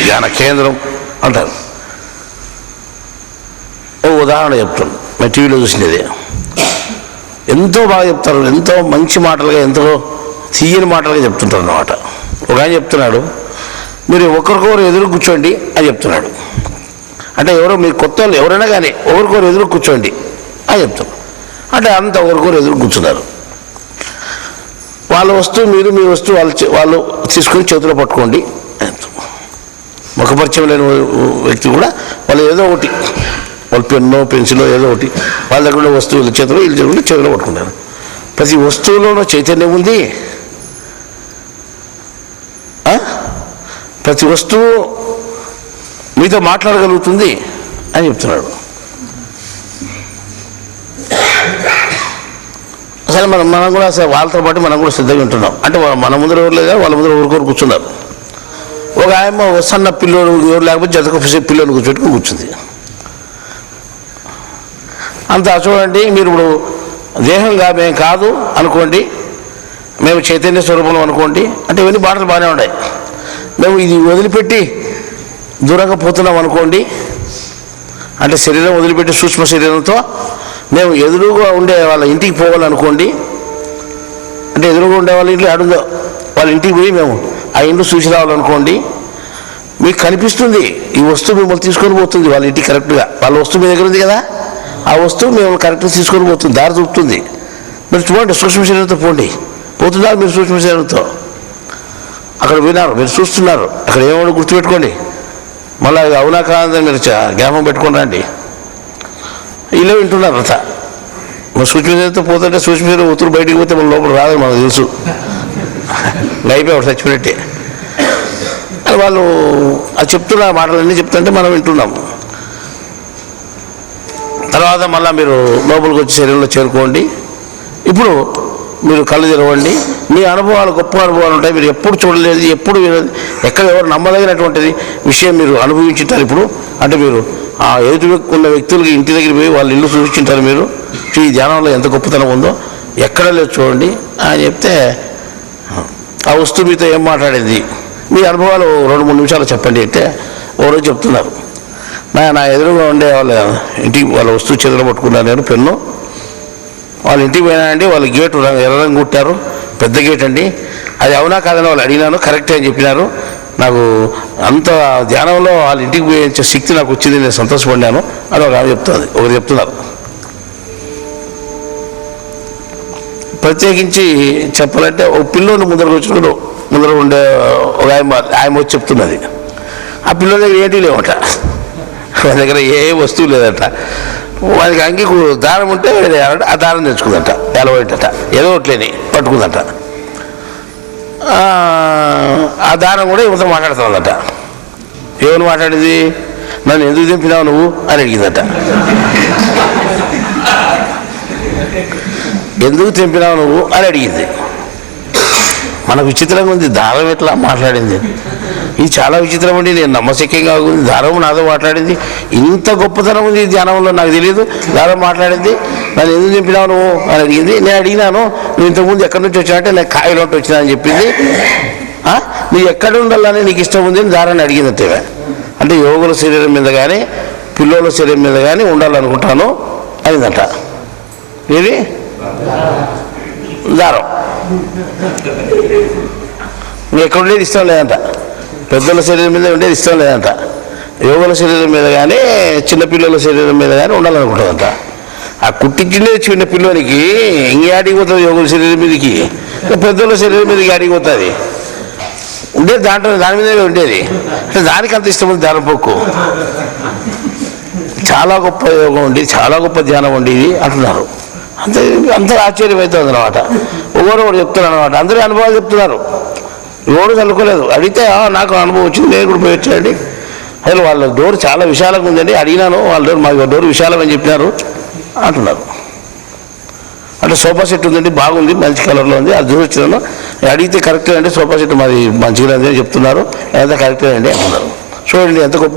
ధ్యాన కేంద్రం అంటారు. ఓ ఉదాహరణ చెప్తాను, మా టీవీలో చూసినది. ఎంతో బాగా చెప్తారు, ఎంతో మంచి మాటలుగా, ఎంతో తీయని మాటలుగా చెప్తుంటారు అన్నమాట. ఒక ఆయన చెప్తున్నాడు, మీరు ఒకరికొకరు ఎదురు కూర్చోండి అని చెప్తున్నాడు. అంటే ఎవరో మీరు కొత్త వాళ్ళు ఎవరైనా కానీ ఒకరికొకరు ఎదురు కూర్చోండి అని చెప్తారు. అంటే అంత ఒకరికొకరు ఎదురు కూర్చున్నారు. వాళ్ళ వస్తువు మీరు, మీ వస్తువు వాళ్ళు తీసుకొని చేతిలో పట్టుకోండి అని చెప్తారు. ముఖపరిచయం లేని వ్యక్తి కూడా వాళ్ళు ఏదో ఒకటి, వాళ్ళు పెన్నో పెన్సిలో ఏదో ఒకటి వాళ్ళ దగ్గర వస్తువులు చేతిలో వీళ్ళు చేతిలో పట్టుకుంటారు. ప్రతి వస్తువులోనూ చైతన్యం ఉంది. ప్రతి వస్తువు మీతో మాట్లాడగలుగుతుంది అని చెప్తున్నాడు. అసలు మనం కూడా అసలు వాళ్ళతో పాటు మనం కూడా సిద్ధంగా ఉంటున్నాం. అంటే మన ముందర ఎవరు లేదా, వాళ్ళ ముందర ఎవరికొరు కూర్చున్నారు. ఒక ఆయమ్మ సన్న పిల్లోడు ఎవరు లేకపోతే జతకు పిల్లోని కూర్చోట్టుకుని కూర్చుంది. అంతా చూడండి, మీరు ఇప్పుడు దేహంగా మేము కాదు అనుకోండి, మేము చైతన్య స్వరూపం అనుకోండి, అంటే ఇవన్నీ బాటలు బాగానే ఉన్నాయి. మేము ఇది వదిలిపెట్టి దూరంగా పోతున్నాం అనుకోండి, అంటే శరీరం వదిలిపెట్టి సూక్ష్మ శరీరంతో మేము ఎదురుగా ఉండే వాళ్ళ ఇంటికి పోవాలనుకోండి, అంటే ఎదురుగా ఉండే వాళ్ళ ఇంట్లో అడుగుదో వాళ్ళ ఇంటికి పోయి మేము ఆ ఇంట్లో చూసి రావాలనుకోండి, మీకు కనిపిస్తుంది ఈ వస్తువు మిమ్మల్ని తీసుకొని పోతుంది వాళ్ళ ఇంటికి కరెక్ట్గా. వాళ్ళ వస్తువు మీ దగ్గర ఉంది కదా, ఆ వస్తువు మిమ్మల్ని కరెక్ట్గా తీసుకొని పోతుంది, దారి చూపుతుంది. మీరు చూడండి, సూక్ష్మ శరీరంతో పోతున్నారు మీరు సూక్ష్మ శరీరంతో. అక్కడ విన్నారు, మీరు చూస్తున్నారు, అక్కడ ఏమో గుర్తుపెట్టుకోండి. మళ్ళీ అది అవునా కాదని మీరు జ్ఞాపకం పెట్టుకుని రండి. ఇలా వింటున్నారు అంతా. మన సూక్ష్మ శరీరంతో పోతుంటే సూక్ష్మ శరీరం ఉత్తరు బయటికి పోతే మన లోపల రాదని మనకు తెలుసు. అయిపోయాడు చచ్చిపోయినట్టే. అని వాళ్ళు అది చెప్తున్న మాటలన్నీ చెప్తుంటే మనం వింటున్నాము. తర్వాత మళ్ళీ మీరు లోపలికి వచ్చి శరీరంలో చేరుకోండి. ఇప్పుడు మీరు కళ్ళు తెరవండి. మీ అనుభవాలు గొప్ప అనుభవాలు ఉంటాయి. మీరు ఎప్పుడు చూడలేదు, ఎప్పుడు వినదు, ఎక్కడ ఎవరు నమ్మదగినటువంటిది విషయం మీరు అనుభవించుంటారు. ఇప్పుడు అంటే మీరు ఆ ఎదుటి ఉన్న వ్యక్తులకి ఇంటి దగ్గర పోయి వాళ్ళ ఇల్లు చూపించుంటారు. మీరు ఈ ధ్యానంలో ఎంత గొప్పతనం ఉందో ఎక్కడ లేదు చూడండి అని చెప్తే, ఆ వస్తువు మీతో ఏం మాట్లాడింది, మీ అనుభవాలు 2-3 నిమిషాలు చెప్పండి అంటే ఎవరో చెప్తున్నారు, నా ఎదురుగా ఉండే వాళ్ళ ఇంటికి వాళ్ళ వస్తువు చేతిలో పట్టుకున్నాను నేను పెన్ను. వాళ్ళ ఇంటికి పోయినానండి, వాళ్ళ గేటు ఎర్ర రంగు కుట్టారు, పెద్ద గేట్ అండి. అది అవునా కాదని వాళ్ళు అడిగినాను, కరెక్టే అని చెప్పినారు. నాకు అంత ధ్యానంలో వాళ్ళ ఇంటికి పోయే శక్తి నాకు వచ్చింది, నేను సంతోషపడినాను అని ఒక ఆమె చెప్తుంది. ఒకరు చెప్తున్నారు. ప్రత్యేకించి చెప్పాలంటే ఒక పిల్లోని ముందర ఉండే ఒక ఆయన వచ్చి చెప్తున్నది. ఆ పిల్లల దగ్గర ఏంటి లేవట, వాళ్ళ దగ్గర ఏ వస్తువు లేదట. వానికి అంగి దారం ఉంటే ఆ దారం తెచ్చుకుందట, ఎలవైటట, ఏదో ఒకట్లేని పట్టుకుందట. ఆ దారం కూడా ఇవతో మాట్లాడుతుందట. ఏమని మాట్లాడింది, నన్ను ఎందుకు దింపినావు నువ్వు అని అడిగిందట. ఎందుకు తెంపినావు నువ్వు అని అడిగింది. మన విచిత్రంగా ఉంది, దారం ఎట్లా మాట్లాడింది. ఇది చాలా విచిత్రం అండి, నేను నమ్మశక్యంగా ఉంది. దారం నాతో మాట్లాడింది, ఇంత గొప్పతనం ఉంది ధ్యానంలో, నాకు తెలియదు. దారం మాట్లాడింది, నన్ను ఎందుకు చంపినావు నువ్వు అని అడిగింది. నేను అడిగినాను, నువ్వు ఇంతకుముందు ఎక్కడి నుంచి వచ్చినా అంటే నాకు కాయలోంటి వచ్చినా అని చెప్పింది. నువ్వు ఎక్కడ ఉండాలని నీకు ఇష్టం ఉంది అని దారాన్ని అడిగిందంటే, అంటే యోగుల శరీరం మీద కానీ పిల్లల శరీరం మీద కానీ ఉండాలనుకుంటాను అయిందంట. ఇది దారం ఎక్కడ ఉండేది ఇష్టం లేదంట, పెద్దల శరీరం మీద ఉండేది ఇష్టం లేదంట, యోగుల శరీరం మీద కానీ చిన్నపిల్లల శరీరం మీద కానీ ఉండాలనుకుంటుందంట. ఆ కుట్టించిండేది చిన్న పిల్లోనికి ఇంకేడికి పోతుంది, యోగుల శరీరం మీదకి, పెద్దల శరీరం మీదకి ఆడికి పోతుంది. ఉండేది దాంట్లో, దాని మీదే ఉండేది. అంటే దానికి అంత ఇష్టం ఉంది దారం పొక్కు. చాలా గొప్ప యోగం ఉండి, చాలా గొప్ప ధ్యానం ఉండేది అంటున్నారు. అందరూ ఆశ్చర్యం అవుతుంది అనమాట. ఒకరు చెప్తున్నారు అనమాట, అందరూ అనుభవాలు చెప్తున్నారు, ఎవరు చదువుకోలేదు. అడిగితే నాకు అనుభవం వచ్చింది, నేను కూడా పోయి వచ్చానండి. అసలు వాళ్ళ డోర్ చాలా విశాలంగా ఉందండి, అడిగినాను వాళ్ళ డోర్, మాకు డోర్ విశాలం అని చెప్పినారు అంటున్నారు. అంటే సోఫా సెట్ ఉందండి, బాగుంది, మంచి కలర్లో ఉంది, అది చూసినాను. అడిగితే కరెక్టే అండి, సోఫా సెట్ మాది మంచిగా అని చెప్తున్నారు, ఎంత కరెక్టే అండి అంటున్నారు. చూడండి ఎంత గొప్ప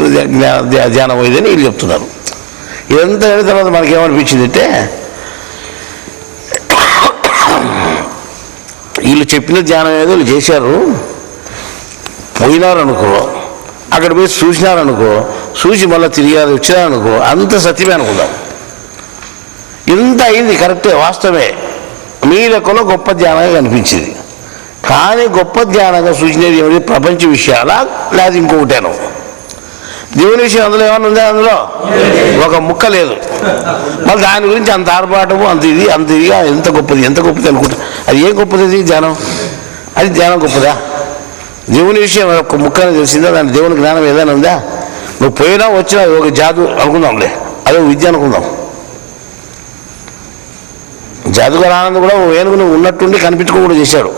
ధ్యానం అయింది అని వీళ్ళు చెప్తున్నారు. ఇదంతా అయిన తర్వాత మనకేమనిపించింది అంటే, వీళ్ళు చెప్పిన ధ్యానం ఏదో వీళ్ళు చేశారు, పోయినారనుకో, అక్కడ పోయి చూసినారనుకో, చూసి మళ్ళీ తిరిగారు వచ్చినారనుకో, అంత సత్యమే అనుకుందాం. ఇంత అయింది కరెక్టే, వాస్తవమే, మీ లెక్కలో గొప్ప ధ్యానంగా కనిపించింది. కానీ గొప్ప ధ్యానంగా సూచించేది ఏమిటి, ప్రపంచ విషయాలా లేదా ఇంకొకటేనో. దేవుని విషయం అందులో ఏమన్నా ఉందా, అందులో ఒక ముక్క లేదు. మళ్ళీ దాని గురించి అంత ఆర్భాటము, అంత ఇదిగా ఎంత గొప్పది అనుకుంటా. అది ఏం గొప్పది, అది ధ్యానం, అది ధ్యానం గొప్పదా? దేవుని విషయం ఒక ముక్కని తెలిసిందా, దాని దేవుని జ్ఞానం ఏదైనా ఉందా? నువ్వు పోయినా వచ్చినా ఒక జాదు అనుకుందాంలే, అదే విద్య అనుకుందాం. జాదుగారు ఆనందం కూడా ఏనుగుని ఉన్నట్టుండి కనిపించుకోకూడదు చేశాడు.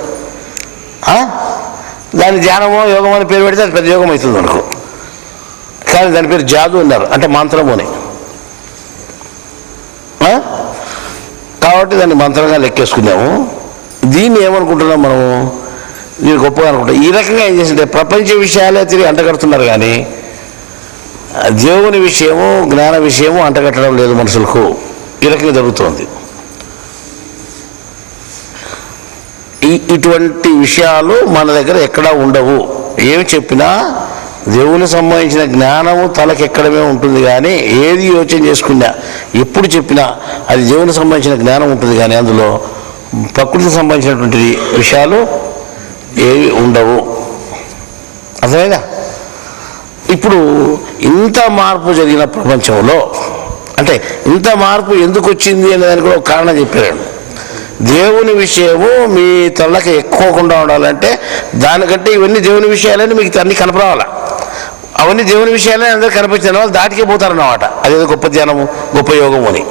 దాని ధ్యానమో యోగం అని పేరు పెడితే అది పెద్ద యోగం అవుతుంది అనుకో. కానీ దాని పేరు జాదు అన్నారు, అంటే మంత్రము అని. కాబట్టి దాన్ని మంత్రంగా లెక్కేసుకున్నాము. దీన్ని ఏమనుకుంటున్నాం మనము, దీన్ని గొప్పగా అనుకుంటాం. ఈ రకంగా ఏం చేసింటే ప్రపంచ విషయాలే తిరిగి అంటగడుతున్నారు, కానీ దేవుని విషయము జ్ఞాన విషయము అంటగట్టడం లేదు మనుషులకు. ఈ రకంగా జరుగుతోంది. ఇటువంటి విషయాలు మన దగ్గర ఎక్కడా ఉండవు. ఏమి చెప్పినా దేవుని సంబంధించిన జ్ఞానము తలకెక్కడమే ఉంటుంది, కానీ ఏది యోచన చేసుకున్నా ఎప్పుడు చెప్పినా అది దేవునికి సంబంధించిన జ్ఞానం ఉంటుంది, కానీ అందులో ప్రకృతికి సంబంధించినటువంటి విషయాలు ఏవి ఉండవు. అర్థమైందా? ఇప్పుడు ఇంత మార్పు జరిగిన ప్రపంచంలో, అంటే ఇంత మార్పు ఎందుకు వచ్చింది అనే దానికి కూడా ఒక కారణం చెప్పారు. దేవుని విషయము మీ తలకి ఎక్కువకుండా ఉండాలంటే దానికంటే ఇవన్నీ దేవుని విషయాలని మీకు అన్ని కనపరావాలా. అవన్నీ దేవుని విషయాలే అందరూ కనిపించిన వాళ్ళు దాటికే పోతారన్నమాట. అదేదో గొప్ప ధ్యానము, గొప్ప యోగము అని.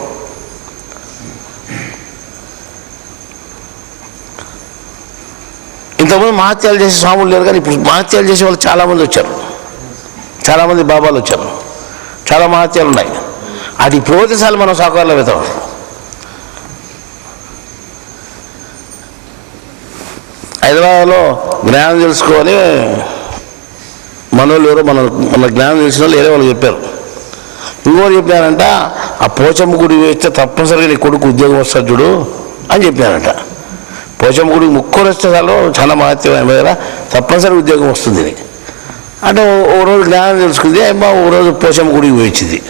ఇంతకుముందు మహత్యాలు చేసే స్వాములు లేరు, కానీ ఇప్పుడు మహత్యాలు చేసే వాళ్ళు చాలామంది వచ్చారు, చాలామంది బాబాలు వచ్చారు, చాలా మహత్యాలు ఉన్నాయి. అది పోతేసారి మనం సాకారంలో వెళ్తాం. హైదరాబాద్లో జ్ఞానం తెలుసుకోవాలి మనోళ్ళు ఎవరో మన జ్ఞానం తెలిసిన వాళ్ళు వేరే వాళ్ళు చెప్పారు. ఇంకోటి చెప్పారంట, ఆ పోచమ్మ గుడి వేస్తే తప్పనిసరిగా నీ కొడుకు ఉద్యోగం వస్తుంది చూడు అని చెప్పారంట. పోచమ్మ గుడికి ముగ్గురు వస్తే చాలా మహత్యమైన కదా, తప్పనిసరిగా ఉద్యోగం వస్తుంది అంటే. ఓ రోజు జ్ఞానం తెలుసుకుంది అమ్మ, ఓ రోజు పోచమ్మ గుడికి పోయింది.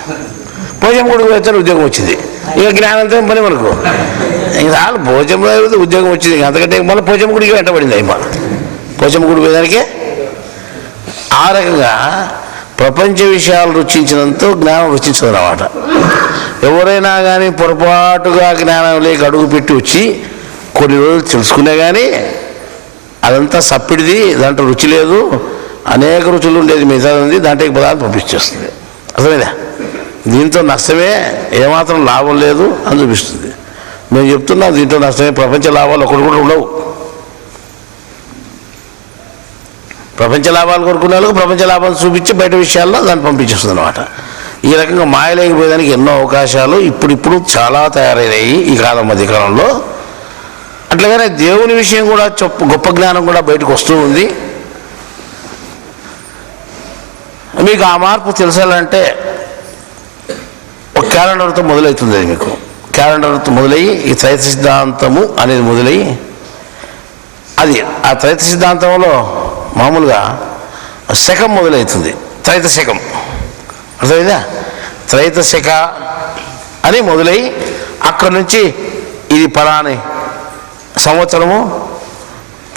పోచమ్మ గుడికి పోతే ఉద్యోగం వచ్చింది. ఇక జ్ఞానంతో పని మనకు ఇంక చాలు, పోచమ్మ ఉద్యోగం వచ్చింది. అంతకంటే మళ్ళీ పోచమ్మ గుడికి వెంటబడింది అమ్మ. పోచమ్మ గుడి పోయేదానికి ఆ రకంగా ప్రపంచ విషయాలు రుచించినంత జ్ఞానం రుచించదు అన్నమాట. ఎవరైనా కానీ పొరపాటుగా జ్ఞానం లేక అడుగు పెట్టి వచ్చి కొన్ని రోజులు తెలుసుకునే కానీ అదంతా సప్పిడిది, దాంట్లో రుచి లేదు, అనేక రుచులు ఉండేది మిగతా ఉంది, దాంట్లోకి పదార్థం పంపించేస్తుంది. అర్థమైందా? దీంతో నష్టమే, ఏమాత్రం లాభం లేదు అని చూపిస్తుంది. మేము చెప్తున్నాం దీంట్లో నష్టమే, ప్రపంచ లాభాలు ఒకటి కూడా ఉండవు. ప్రపంచ లాభాలు కోరుకునే వాళ్ళకు ప్రపంచ లాభాలు చూపించి బయట విషయాల్లో దాన్ని పంపించేస్తుంది అనమాట. ఈ రకంగా మాయలేకపోయేదానికి ఎన్నో అవకాశాలు ఇప్పుడిప్పుడు చాలా తయారైనాయి ఈ కాలం మధ్యకాలంలో. అట్లాగనే దేవుని విషయం కూడా గొప్ప జ్ఞానం కూడా బయటకు వస్తూ ఉంది. మీకు ఆ మార్పు తెలిసాలంటే ఒక క్యాలెండర్తో మొదలవుతుంది. అది మీకు క్యాలెండర్తో మొదలయ్యి ఈ త్రైత సిద్ధాంతము అనేది మొదలయ్యి అది ఆ త్రైత సిద్ధాంతంలో మామూలుగా శకం మొదలవుతుంది. త్రైత శకం అర్థమైందా? త్రైత శక అని మొదలయ్యి అక్కడి నుంచి ఇది ఫలాని సంవత్సరము,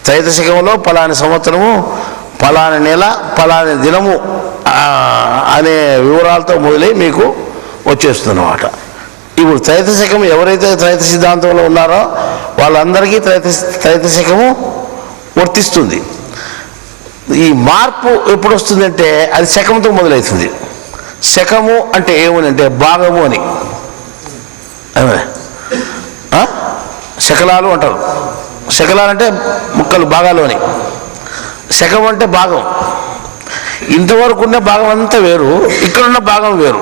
త్రైత శకంలో ఫలాని సంవత్సరము, ఫలాని నెల, ఫలాని దినము అనే వివరాలతో మొదలై మీకు వచ్చేస్తుందన్నమాట. ఇప్పుడు త్రైత శకం ఎవరైతే త్రైత సిద్ధాంతంలో ఉన్నారో వాళ్ళందరికీ త్రైత శకము వర్తిస్తుంది. ఈ మార్పు ఎప్పుడు వస్తుందంటే అది శకంతో మొదలవుతుంది. శకము అంటే ఏమనంటే భాగము అని, శకలాలు అంటారు. శకలాలు అంటే ముక్కలు, భాగాలు అని. శకం అంటే భాగం. ఇంతవరకు ఉండే భాగం అంతా వేరు, ఇక్కడున్న భాగం వేరు.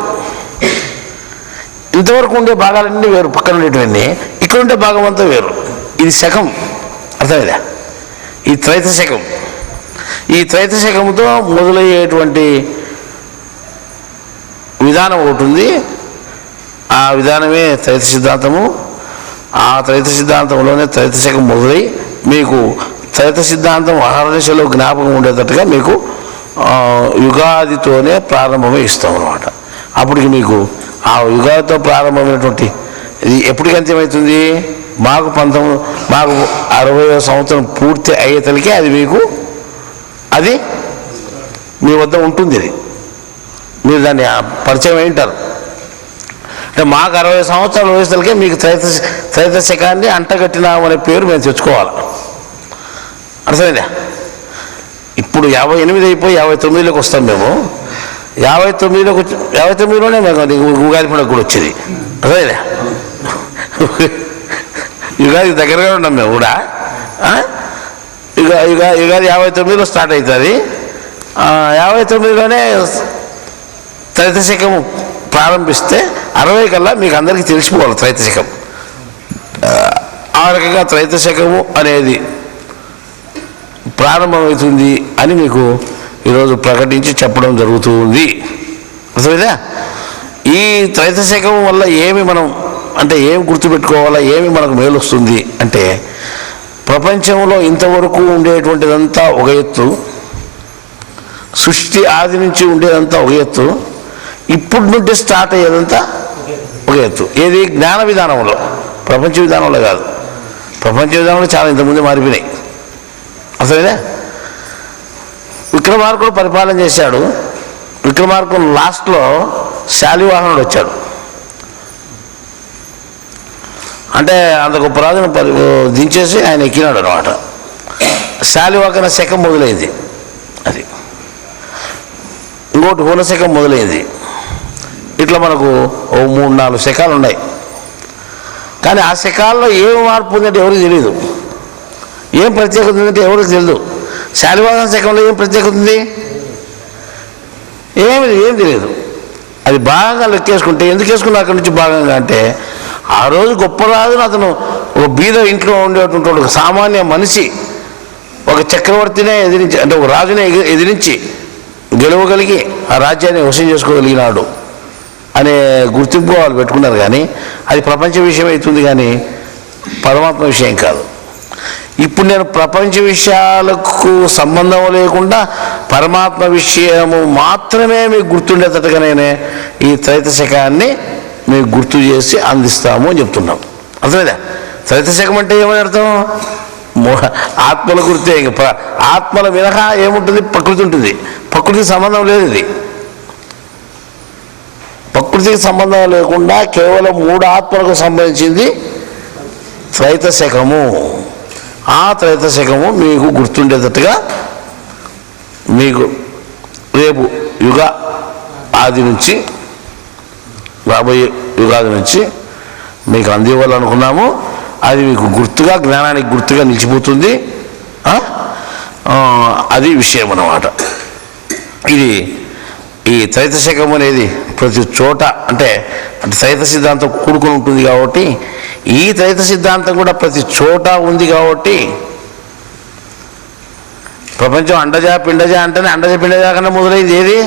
ఇంతవరకు ఉండే భాగాలన్నీ వేరు, పక్కన ఉండేటివన్నీ. ఇక్కడ ఉండే భాగం అంతా వేరు. ఇది శకం, అర్థమైందా? ఈ త్రైత శకం. ఈ త్రైత శకంతో మొదలయ్యేటువంటి విధానం ఒకటి ఉంది. ఆ విధానమే త్రైత సిద్ధాంతము. ఆ త్రైత సిద్ధాంతంలోనే త్రైత శకం మొదలై మీకు త్రైత సిద్ధాంతం అహర్నిశలో జ్ఞాపకం ఉండేటట్టుగా మీకు యుగాదితోనే ప్రారంభమై ఇస్తాం అన్నమాట. అప్పటికి మీకు ఆ యుగాదితో ప్రారంభమైనటువంటి ఇది ఎప్పటికి అంత్యమవుతుంది? మాకు 60వ సంవత్సరం పూర్తి అయ్యేతలకే అది మీకు అది మీ వద్ద ఉంటుంది. అది మీరు దాన్ని పరిచయం అయింటారు. అంటే మాకు 60 సంవత్సరాల వయసులకే మీకు త్రైత శకాన్ని అంటగట్టినాం అనే పేరు మేము తెచ్చుకోవాలి. అర్థమైందా? ఇప్పుడు 58 అయిపోయి 59లోకి వస్తాం మేము. 59లోనే మేము ఉగాది పండుగ కూడా వచ్చేది. అర్థమైందా? యుగాది దగ్గరగా ఉన్నాం మేము కూడా. యుగాది 59లో స్టార్ట్ అవుతుంది. 59లోనే త్రైత శకం ప్రారంభిస్తే 60 కల్లా మీకు అందరికీ తెలిసిపోవాలి త్రైత శకం. ఆ రకంగా త్రైత శకము అనేది ప్రారంభమవుతుంది అని మీకు ఈరోజు ప్రకటించి చెప్పడం జరుగుతూ ఉంది. అర్థమైందా? ఈ త్రైత శకం వల్ల ఏమి మనం అంటే ఏమి గుర్తుపెట్టుకోవాలా, ఏమి మనకు మేలు వస్తుంది అంటే ప్రపంచంలో ఇంతవరకు ఉండేటువంటిదంతా ఒక ఎత్తు, సృష్టి ఆది నుంచి ఉండేదంతా ఒక ఎత్తు, ఇప్పుడు నుండి స్టార్ట్ అయ్యేదంతా ఒక ఎత్తు. ఏది? జ్ఞాన విధానంలో, ప్రపంచ విధానంలో కాదు. ప్రపంచ విధానంలో చాలా ఇంతకుముందు మారిపోయినాయి. అసలేదా? విక్రమార్కుడు పరిపాలన చేశాడు. విక్రమార్కుడు లాస్ట్లో శాలివాహనుడు వచ్చాడు. అంటే అంత గొప్ప రాజును దించేసి ఆయన ఎక్కినాడు అనమాట. శాలివాహన శకం మొదలైంది. అది ఇంకోటి హోన శకం మొదలైంది. ఇట్లా మనకు 3-4 శకాలు ఉన్నాయి. కానీ ఆ శకాల్లో ఏం మార్పు ఉందంటే ఎవరికి తెలియదు. ఏం ప్రత్యేకత ఉందంటే ఎవరికి తెలియదు. శాలివాహన శకంలో ఏం ప్రత్యేకత ఉంది? ఏం తెలియదు. అది భాగంగా లెక్కేసుకుంటే ఎందుకు వేసుకున్నా అక్కడి నుంచి భాగంగా అంటే ఆ రోజు గొప్ప రాజును అతను ఒక బీద ఇంట్లో ఉండేటువంటి ఒక సామాన్య మనిషి ఒక చక్రవర్తినే ఎదిరించి, అంటే ఒక రాజునే ఎదిరించి గెలవగలిగి ఆ రాజ్యాన్ని వశం చేసుకోగలిగినాడు అనే గుర్తింపు వాళ్ళు పెట్టుకున్నారు. కానీ అది ప్రపంచ విషయం అవుతుంది, కానీ పరమాత్మ విషయం కాదు. ఇప్పుడు నేను ప్రపంచ విషయాలకు సంబంధం లేకుండా పరమాత్మ విషయము మాత్రమే మీకు గుర్తుండేటట్టుగా నేనే ఈ త్రైత శకాన్ని మీకు గుర్తు చేసి అందిస్తాము అని చెప్తున్నాం. అర్థమైందా? త్రైత శకం అంటే ఏమని అర్థం? ఆత్మల గుర్తే. ఆత్మల మినహా ఏముంటుంది? ప్రకృతి ఉంటుంది. ప్రకృతికి సంబంధం లేదు. ఇది ప్రకృతికి సంబంధం లేకుండా కేవలం 3 ఆత్మలకు సంబంధించింది త్రైత శకము. ఆ త్రైత శకము మీకు గుర్తుండేటట్టుగా మీకు రేపు యుగ ఆది నుంచి రాబోయే యుగాది నుంచి మీకు అందివ్వాలనుకున్నాము. అది మీకు గుర్తుగా, జ్ఞానానికి గుర్తుగా నిలిచిపోతుంది. అది విషయం అన్నమాట. ఇది ఈ త్రైత శకం అనేది ప్రతి చోట అంటే త్రైత సిద్ధాంతం కూడుకుని ఉంటుంది కాబట్టి ఈ త్రైత సిద్ధాంతం కూడా ప్రతి చోట ఉంది కాబట్టి ప్రపంచం అండజ పిండజ అంటేనే అండజ పిండజ కన్నా మొదలైంది ఏది?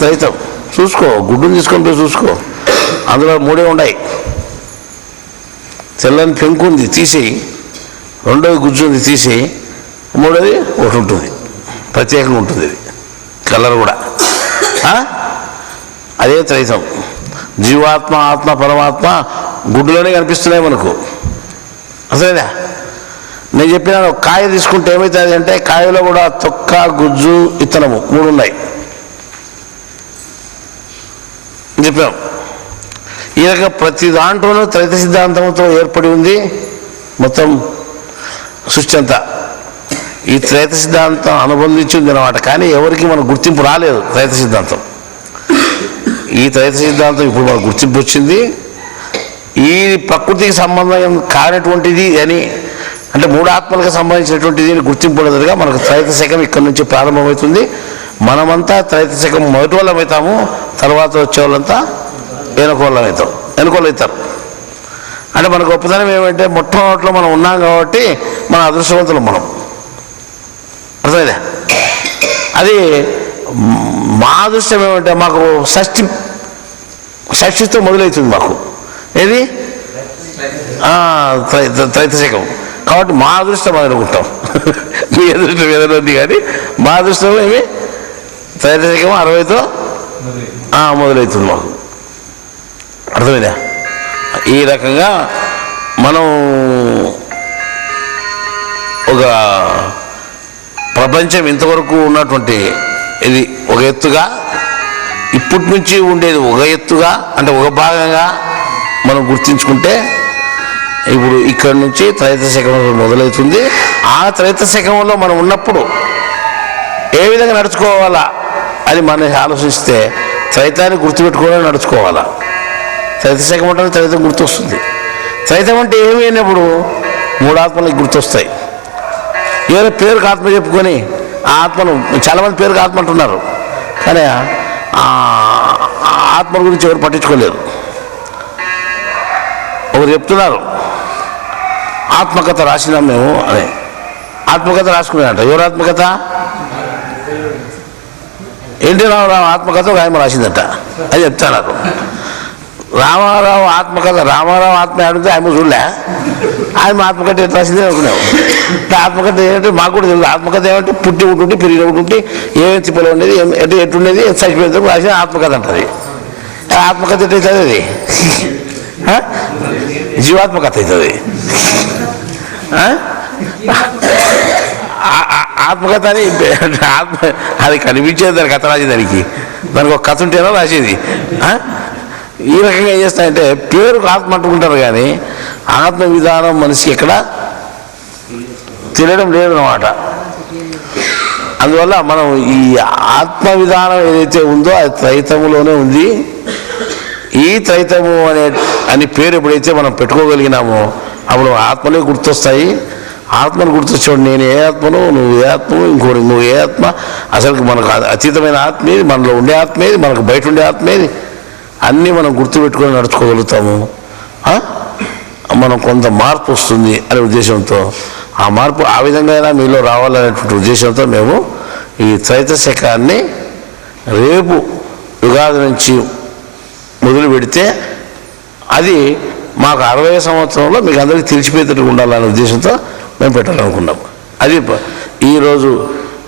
త్రైతం. చూసుకో, గుడ్డును తీసుకొని పోయి చూసుకో, అందులో 3 ఉన్నాయి. తెల్లని పెంకు ఉంది తీసేయి, రెండోది గుజ్జు ఉంది తీసేయి, మూడోది ఒకటి ఉంటుంది, ప్రత్యేకంగా ఉంటుంది. ఇది కలర్ కూడా అదే త్రైతం. జీవాత్మ, ఆత్మ, పరమాత్మ గుడ్డులోనే కనిపిస్తున్నాయి మనకు. అసలేదా? నేను చెప్పిన కాయ తీసుకుంటే ఏమవుతుంది అంటే కాయలో కూడా తొక్క, గుజ్జు, ఇత్తనము 3 ఉన్నాయి చెప్పాం. ఈ రకంగా ప్రతి దాంట్లోనూ త్రైత సిద్ధాంతంతో ఏర్పడి ఉంది మొత్తం సృష్టి అంతా. ఈ త్రైత సిద్ధాంతం అనుబంధించి ఉంది అన్నమాట. కానీ ఎవరికి మనకు గుర్తింపు రాలేదు త్రైత సిద్ధాంతం. ఈ త్రైత సిద్ధాంతం ఇప్పుడు మనకు గుర్తింపు వచ్చింది. ఈ ప్రకృతికి సంబంధం కానటువంటిది అని అంటే 3 ఆత్మలకు సంబంధించినటువంటిది అని గుర్తింపు ఉండదుగా మనకు త్రైత శకం ఇక్కడ నుంచి ప్రారంభమవుతుంది. మనమంతా త్రైత శకం మొదటి వాళ్ళం అవుతాము, తర్వాత వచ్చే వాళ్ళంతా వెనుకోళ్ళు అవుతారు. అంటే మన గొప్పతనం ఏమంటే మొట్టమొదటిలో మనం ఉన్నాం కాబట్టి మన అదృష్టవంతులం మనం. అర్థమైందా? అది మా అదృష్టం ఏమంటే మాకు షష్ఠితో మొదలవుతుంది మాకు. ఏది? త్రైత శకం. కాబట్టి మా అదృష్టం అని అనుకుంటాం. మీ అదృష్టం ఏదైనా ఉంది కానీ మా అదృష్టంలో ఏమి త్రైత శకం 60తో మొదలవుతుంది మాకు. అర్థమైందా? ఈ రకంగా మనం ఒక ప్రపంచం ఇంతవరకు ఉన్నటువంటి ఇది ఒక ఎత్తుగా, ఇప్పటి నుంచి ఉండేది ఒక ఎత్తుగా అంటే ఒక భాగంగా మనం గుర్తించుకుంటే ఇప్పుడు ఇక్కడ నుంచి త్రైత శకం మొదలవుతుంది. ఆ త్రైత శకంలో మనం ఉన్నప్పుడు ఏ విధంగా నడుచుకోవాలా అని మనం ఆలోచిస్తే త్రైతాన్ని గుర్తుపెట్టుకోవాలని నడుచుకోవాలా. త్రైత శకం అంటే త్రైతం గుర్తొస్తుంది. త్రైతం అంటే ఏమి అయినప్పుడు 3 ఆత్మలకు గుర్తొస్తాయి. ఏదో పేరుకు ఆత్మ చెప్పుకొని ఆ ఆత్మను చాలామంది పేరుకు ఆత్మ అంటున్నారు, కానీ ఆత్మ గురించి ఎవరు పట్టించుకోలేరు. ఒకరు చెప్తున్నారు ఆత్మకథ రాసినాం మేము అని. ఆత్మకథ రాసుకున్నారంట. ఎవరు ఆత్మకథ? ఎన్టీ రామారావు ఆత్మకథ ఒక ఆయన రాసిందట అని చెప్తా నాకు. రామారావు ఆత్మకథ, రామారావు ఆత్మ ఆడితే ఆయన చూడలే, ఆయన ఆత్మకథ ఎట్లా రాసిందే అనుకున్నావు. ఆత్మకథ ఏంటంటే మాకు కూడా తెలియదు. ఆత్మకథ ఏమంటే పుట్టి ఉంటుంటే పెరిగి ఉంటుంటే ఏమేమి తిప్పలు ఉండేది, ఎటుండేది, చచ్చిపోయేందుకు రాసిన ఆత్మకథ అంటది. ఆత్మకథ ఎట్లయితుంది? అది జీవాత్మకథ అవుతుంది. ఆత్మకథ అని అది కనిపించేది దాని కథ రాసేది. దానికి ఒక కథ ఉంటేనో రాసేది. ఈ రకంగా ఏం చేస్తాయంటే పేరుకు ఆత్మ అంటుకుంటారు కానీ ఆత్మ విధానం మనిషికి ఎక్కడ తెలియడం లేదన్నమాట. అందువల్ల మనం ఈ ఆత్మ విధానం ఏదైతే ఉందో అది త్రైతములోనే ఉంది. ఈ త్రైతము అని పేరు ఎప్పుడైతే మనం పెట్టుకోగలిగినామో అప్పుడు ఆత్మలే గుర్తొస్తాయి. ఆత్మను గుర్తొచ్చాడు. నేను ఏ ఆత్మను, నువ్వు ఏ ఆత్మను, ఇంకోటి నువ్వు ఏ ఆత్మ, అసలు మనకు అతీతమైన ఆత్మ ఏది, మనలో ఉండే ఆత్మ ఏది, మనకు బయట ఉండే ఆత్మ ఏది, అన్నీ మనం గుర్తుపెట్టుకొని నడుచుకోగలుగుతాము. మనం కొంత మార్పు వస్తుంది అనే ఉద్దేశంతో, ఆ మార్పు ఆ విధంగా అయినా మీలో రావాలనేటువంటి ఉద్దేశంతో మేము ఈ త్రైత శకాన్ని రేపు యుగాది నుంచి మొదలు పెడితే అది మాకు 60వ సంవత్సరంలో మీకు అందరికీ తెలిసిపోయేటట్టు ఉండాలనే ఉద్దేశంతో మేము పెట్టాలనుకున్నాం. అది ఈరోజు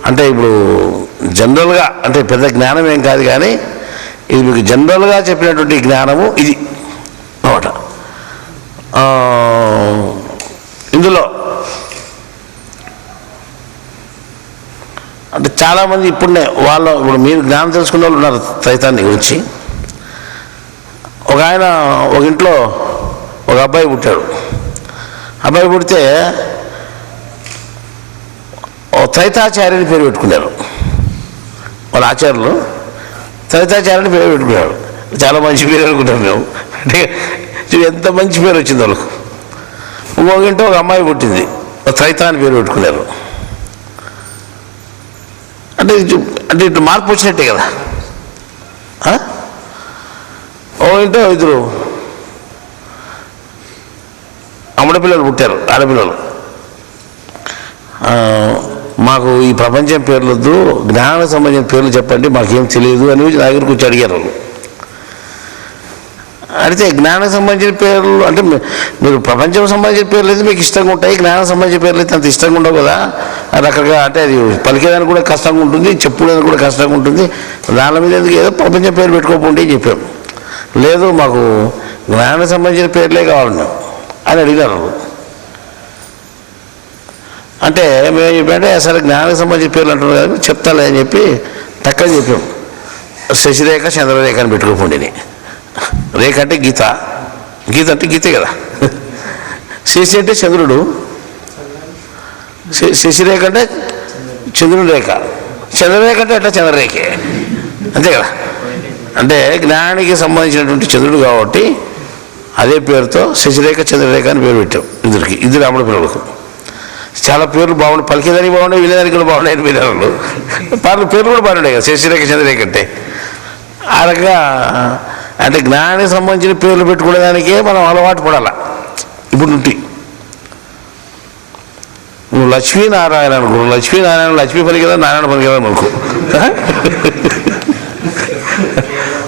అంటే ఇప్పుడు జనరల్గా అంటే పెద్ద జ్ఞానం ఏం కాదు కానీ ఇది మీకు జనరల్గా చెప్పినటువంటి జ్ఞానము ఇది అన్నమాట. ఇందులో అంటే చాలామంది ఇప్పుడు మీరు జ్ఞానం తెలుసుకున్న వాళ్ళు ఉన్నారు త్రైతాన్ని గురించి. ఒక ఆయన ఒక ఇంట్లో ఒక అబ్బాయి పుట్టాడు. అబ్బాయి పుడితే ఓ త్రైతాచార్యుని పేరు పెట్టుకున్నారు. వాళ్ళ ఆచార్యులు త్రైతాచార్యుని పేరు పెట్టుకున్నారు. చాలా మంచి పేరు అనుకుంటాం మేము. అంటే ఎంత మంచి పేరు వచ్చింది వాళ్ళకు. ఇంకొక ఇంట్లో ఒక అమ్మాయి పుట్టింది, త్రైతా అని పేరు పెట్టుకున్నారు. అంటే ఇటు మార్పు వచ్చినట్టే కదా. ఇంట్లో ఇద్దరు పిల్లలు పుట్టారు, ఆడపిల్లలు. మాకు ఈ ప్రపంచం పేర్లు వద్దు, జ్ఞానానికి సంబంధించిన పేర్లు చెప్పండి, మాకేం తెలియదు అని నా దగ్గరికి వచ్చి అడిగారు వాళ్ళు. అడిగితే జ్ఞానానికి సంబంధించిన పేర్లు అంటే మీరు ప్రపంచం సంబంధించిన పేర్లు అయితే మీకు ఇష్టంగా ఉంటాయి, జ్ఞానానికి సంబంధించిన పేర్లు అయితే అంత ఇష్టంగా ఉండవు కదా, రకరకాల అంటే అది పలికేదానికి కూడా కష్టంగా ఉంటుంది, చెప్పుకోవడానికి కూడా కష్టంగా ఉంటుంది, దాని మీద ఎందుకు ఏదో ప్రపంచం పేరు పెట్టుకోకుండా అని చెప్పాము. లేదు మాకు జ్ఞానానికి సంబంధించిన పేర్లే కావాలి అని అడిగారు. అంటే మేము చెప్పంటే అసలు జ్ఞానానికి సంబంధించిన పేర్లు అంటున్నారు కదా, చెప్తాలే అని చెప్పి తక్కువ చెప్పాము. శశిరేఖ చంద్రరేఖ అని పెట్టుకోకుండా, రేఖ అంటే గీత, గీత అంటే గీతే కదా, శశి అంటే చంద్రుడు, శశిరేఖ అంటే చంద్రుని రేఖ, చంద్రరేఖ అంటే ఎట్లా చంద్రరేఖే అంతే కదా. అంటే జ్ఞానానికి సంబంధించినటువంటి చంద్రుడు కాబట్టి అదే పేరుతో శశిరేఖ చంద్రరేఖ అని పేరు పెట్టాం ఇద్దరికి, ఇద్దరు అమ్మడి పిల్లలకు. చాలా పేర్లు బాగుంటాయి, పలికేదానికి బాగున్నాయి, వినేదానికి కూడా బాగున్నాయని వినేవాళ్ళు. పేర్లు కూడా బాగున్నాయి కదా శశిరేఖ చంద్రరేఖ అంటే. ఆ రకంగా అంటే జ్ఞానానికి సంబంధించిన పేర్లు పెట్టుకునేదానికే మనం అలవాటు పడాలి. ఇప్పుడు నుండి నువ్వు లక్ష్మీనారాయణ అనుకో, లక్ష్మీనారాయణ లక్ష్మీ పలికేదా నారాయణ పలికేదా అనుకో,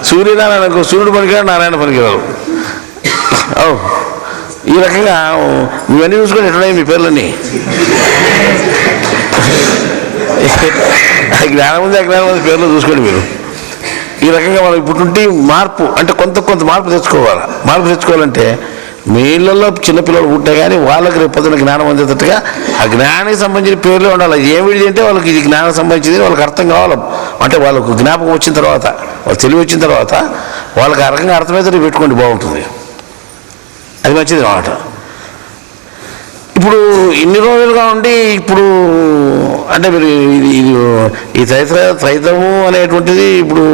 సూర్యనారాయణ అనుకో సూర్యుడు పలికేదా నారాయణ పలికేవారు. ఈ రకంగా ఇవన్నీ చూసుకొని ఎట్లున్నాయి మీ పేర్లన్నీ. జ్ఞానం ఉంది అజ్ఞానం ఉంది పేర్లు చూసుకోండి మీరు. ఈ రకంగా మనం ఇప్పుడు నుండి మార్పు అంటే కొంత మార్పు తెచ్చుకోవాలి. మార్పు తెచ్చుకోవాలంటే మీ ఇళ్ళల్లో చిన్నపిల్లలు పుట్టే కానీ వాళ్ళకి రేపు పొద్దున జ్ఞానం అందేటట్టుగా ఆ జ్ఞానానికి సంబంధించిన పేర్లే ఉండాలి. ఏమిటి అంటే వాళ్ళకి ఇది జ్ఞానం సంబంధించింది వాళ్ళకి అర్థం కావాలి. అంటే వాళ్ళకు జ్ఞాపకం వచ్చిన తర్వాత, వాళ్ళు తెలివి వచ్చిన తర్వాత వాళ్ళకి ఆ రకంగా అర్థమైతే పెట్టుకోండి, బాగుంటుంది, అది మంచిది అన్నమాట. ఇప్పుడు ఇన్ని రోజులుగా ఉండి ఇప్పుడు అంటే మీరు ఇది ఈ త్రైతము అనేటువంటిది ఇప్పుడు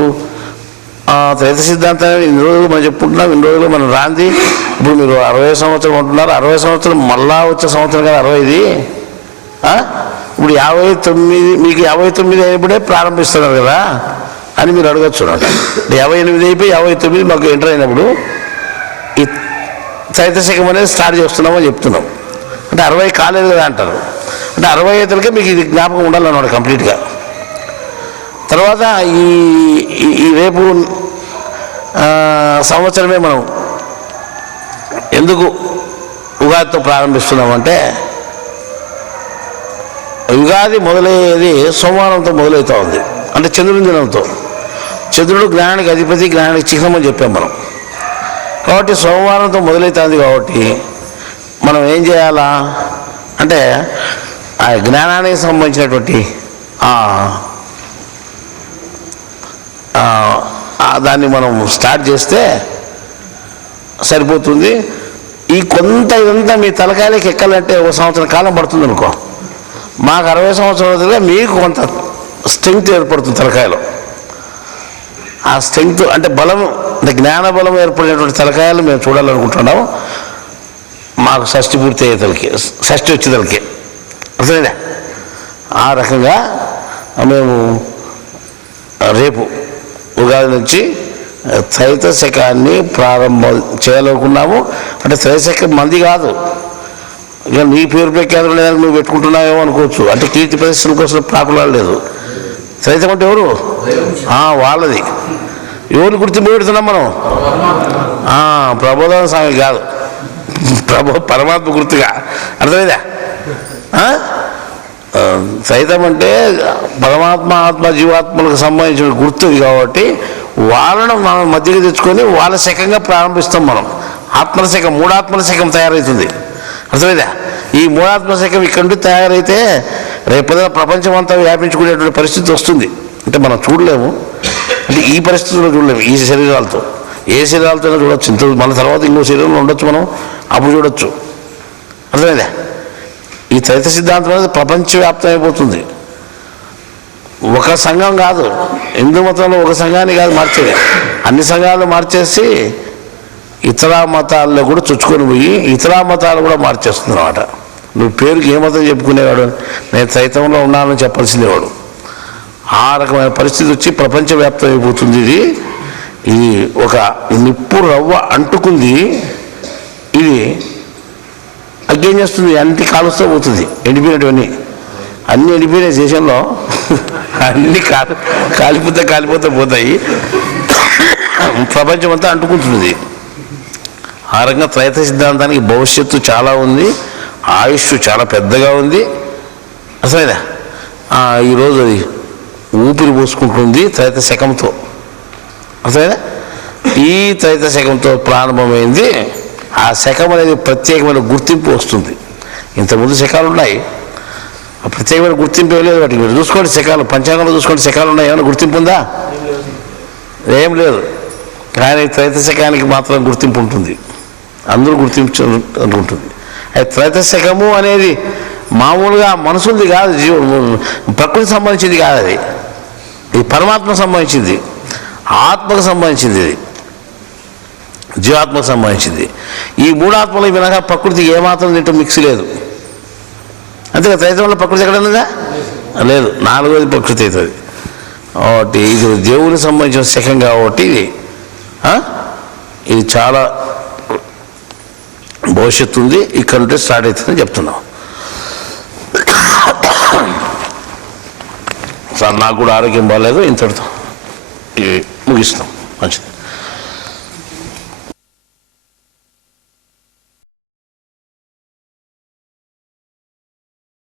త్రైత సిద్ధాంతాన్ని ఇన్ని రోజులు మనం చెప్పుకుంటున్నాం, ఇన్ని రోజులు మనం రాంది. ఇప్పుడు మీరు 60 సంవత్సరం ఉంటున్నారు, 60 సంవత్సరం మళ్ళా వచ్చే సంవత్సరం కదా 60, ఇప్పుడు 59, మీకు 59 అయినప్పుడే ప్రారంభిస్తున్నారు కదా అని మీరు అడగచ్చు. 58 అయిపోయి 59 మాకు ఎంటర్ అయినప్పుడు ఈ త్రైతశకం అనేది స్టార్ట్ చేస్తున్నామని చెప్తున్నాం. అంటే 60 కాలేదు కదా అంటారు. అంటే 60 అయితేకే మీకు ఇది జ్ఞాపకం ఉండాలన్నాడు కంప్లీట్గా. తర్వాత ఈ రేపు సంవత్సరమే మనం ఎందుకు ఉగాదితో ప్రారంభిస్తున్నామంటే యుగాది మొదలయ్యేది సోమవారంతో మొదలవుతూ ఉంది. అంటే చంద్రుని దినంతో. చంద్రుడు జ్ఞానానికి అధిపతి, జ్ఞానానికి చిహ్నం అని చెప్పాం మనం. కాబట్టి సోమవారంతో మొదలవుతుంది కాబట్టి మనం ఏం చేయాలా అంటే ఆ జ్ఞానానికి సంబంధించినటువంటి దాన్ని మనం స్టార్ట్ చేస్తే సరిపోతుంది. ఈ ఇదంతా మీ తలకాయలకి ఎక్కాలంటే 1 సంవత్సరం కాలం పడుతుంది అనుకో. మాకు 60 సంవత్సరాలు మీకు కొంత స్ట్రెంగ్త్ ఏర్పడుతుంది తలకాయలో. ఆ స్ట్రెంగ్త్ అంటే బలం, అంటే జ్ఞాన బలం ఏర్పడినటువంటి తలకాయలు మేము చూడాలనుకుంటున్నాము. మాకు షష్ఠి పూర్తి అయ్యేతలకి, షష్ఠి వచ్చేతలకి అర్థమైందా. ఆ రకంగా మేము రేపు ఉగాది నుంచి త్రైతశకాన్ని ప్రారంభం చేయాలనుకున్నాము. అంటే త్రైతశకం మంది కాదు, ఇక నీ పేరు ప్రఖ్యాతులు లేదని నువ్వు పెట్టుకుంటున్నావేమో అనుకోవచ్చు. అంటే కీర్తి ప్రదర్శన కోసం ప్రాకులాడు లేదు. త్రైతం అంటే ఎవరు? వాళ్ళది. ఎవరిని గుర్తింపు పెడుతున్నాం మనం? ప్రబోధన స్వామి కాదు, పరమాత్మ గుర్తుగా. అర్థమైందా? త్రైతం అంటే పరమాత్మ ఆత్మ జీవాత్మలకు సంబంధించిన గుర్తుది కాబట్టి వాళ్ళను మనం మధ్యకి తెచ్చుకొని వాళ్ళ శకంగా ప్రారంభిస్తాం మనం. ఆత్మల శకం, మూడాత్మల శకం తయారవుతుంది. అర్థమైందా? ఈ మూడాత్మ శకం ఇక్కడ నుండి తయారైతే రేపొద్దున ప్రపంచం అంతా వ్యాపించుకునేటువంటి పరిస్థితి వస్తుంది. అంటే మనం చూడలేము, అంటే ఈ పరిస్థితుల్లో చూడలేము. ఈ శరీరాలతో ఏ శరీరాలతో చూడొచ్చు. ఇంత మన తర్వాత ఇంకో శరీరంలో ఉండొచ్చు, మనం అప్పుడు చూడొచ్చు. అర్థమైందా? ఈ త్రైత సిద్ధాంతం అనేది ప్రపంచవ్యాప్తం అయిపోతుంది. ఒక సంఘం కాదు, హిందూ మతంలో ఒక సంఘాన్ని కాదు మార్చేది, అన్ని సంఘాలు మార్చేసి ఇతర మతాల్లో కూడా చుచ్చుకొని పోయి ఇతర మతాలు కూడా మార్చేస్తుంది అన్నమాట. నువ్వు పేరుకి ఏ మతం చెప్పుకునేవాడు, నేను త్రైతంలో ఉన్నానని చెప్పాల్సిందేవాడు. ఆ రకమైన పరిస్థితి వచ్చి ప్రపంచవ్యాప్తం అయిపోతుంది. ఇది ఇది ఒక నిప్పు రవ్వ అంటుకుంది, ఇది అగ్గేం చేస్తుంది, అన్ని కాలుస్తూ పోతుంది. ఎండిపోయినటువన్నీ అన్నీ ఎండిపోయిన దేశంలో అన్నీ కాలిపోతే పోతాయి, ప్రపంచం అంతా అంటుకుంటుంది. ఆ రకంగా త్రైత సిద్ధాంతానికి భవిష్యత్తు చాలా ఉంది, ఆయుష్ చాలా పెద్దగా ఉంది. అసలేదా ఈరోజు అది ఊపిరి పోసుకుంటుంది త్రైత శకంతో. అసలేదా ఈ త్రైత శకంతో ప్రారంభమైంది. ఆ శకం అనేది ప్రత్యేకమైన గుర్తింపు వస్తుంది. ఇంతకుముందు శకాలు ఉన్నాయి, ప్రత్యేకమైన గుర్తింపు ఏం లేదు. వాటికి మీరు చూసుకోండి, శకాలు పంచాంగంలో చూసుకోండి, శకాలు ఉన్నాయి. ఏమైనా గుర్తింపు ఉందా? ఏం లేదు. కానీ త్రైత శకానికి మాత్రం గుర్తింపు ఉంటుంది, అందరూ గుర్తించుకుంటుంది. అది త్రైత శకము అనేది మామూలుగా మనుషులది కాదు, ప్రకృతికి సంబంధించింది కాదు. అది ఇది పరమాత్మకు సంబంధించింది, ఆత్మకు సంబంధించింది, ఇది జీవాత్మకు సంబంధించింది. ఈ మూడాత్మలు వినగా ప్రకృతికి ఏమాత్రం దీంట్లో మిక్స్ లేదు. అంతేగా త్రైతంలో ప్రకృతి ఎక్కడన్నదా లేదు, నాలుగోది ప్రకృతి అవుతుంది. ఒకటి ఇది దేవునికి సంబంధించిన శకం కాబట్టి ఇది చాలా భవిష్యత్తు ఉంది. ఇక్కడ నుండి స్టార్ట్ అవుతుందని చెప్తున్నాం. సార్ నాకు కూడా ఆరోగ్యం బాగాలేదు, ఇంతటితో ముగిస్తాం. మంచిది.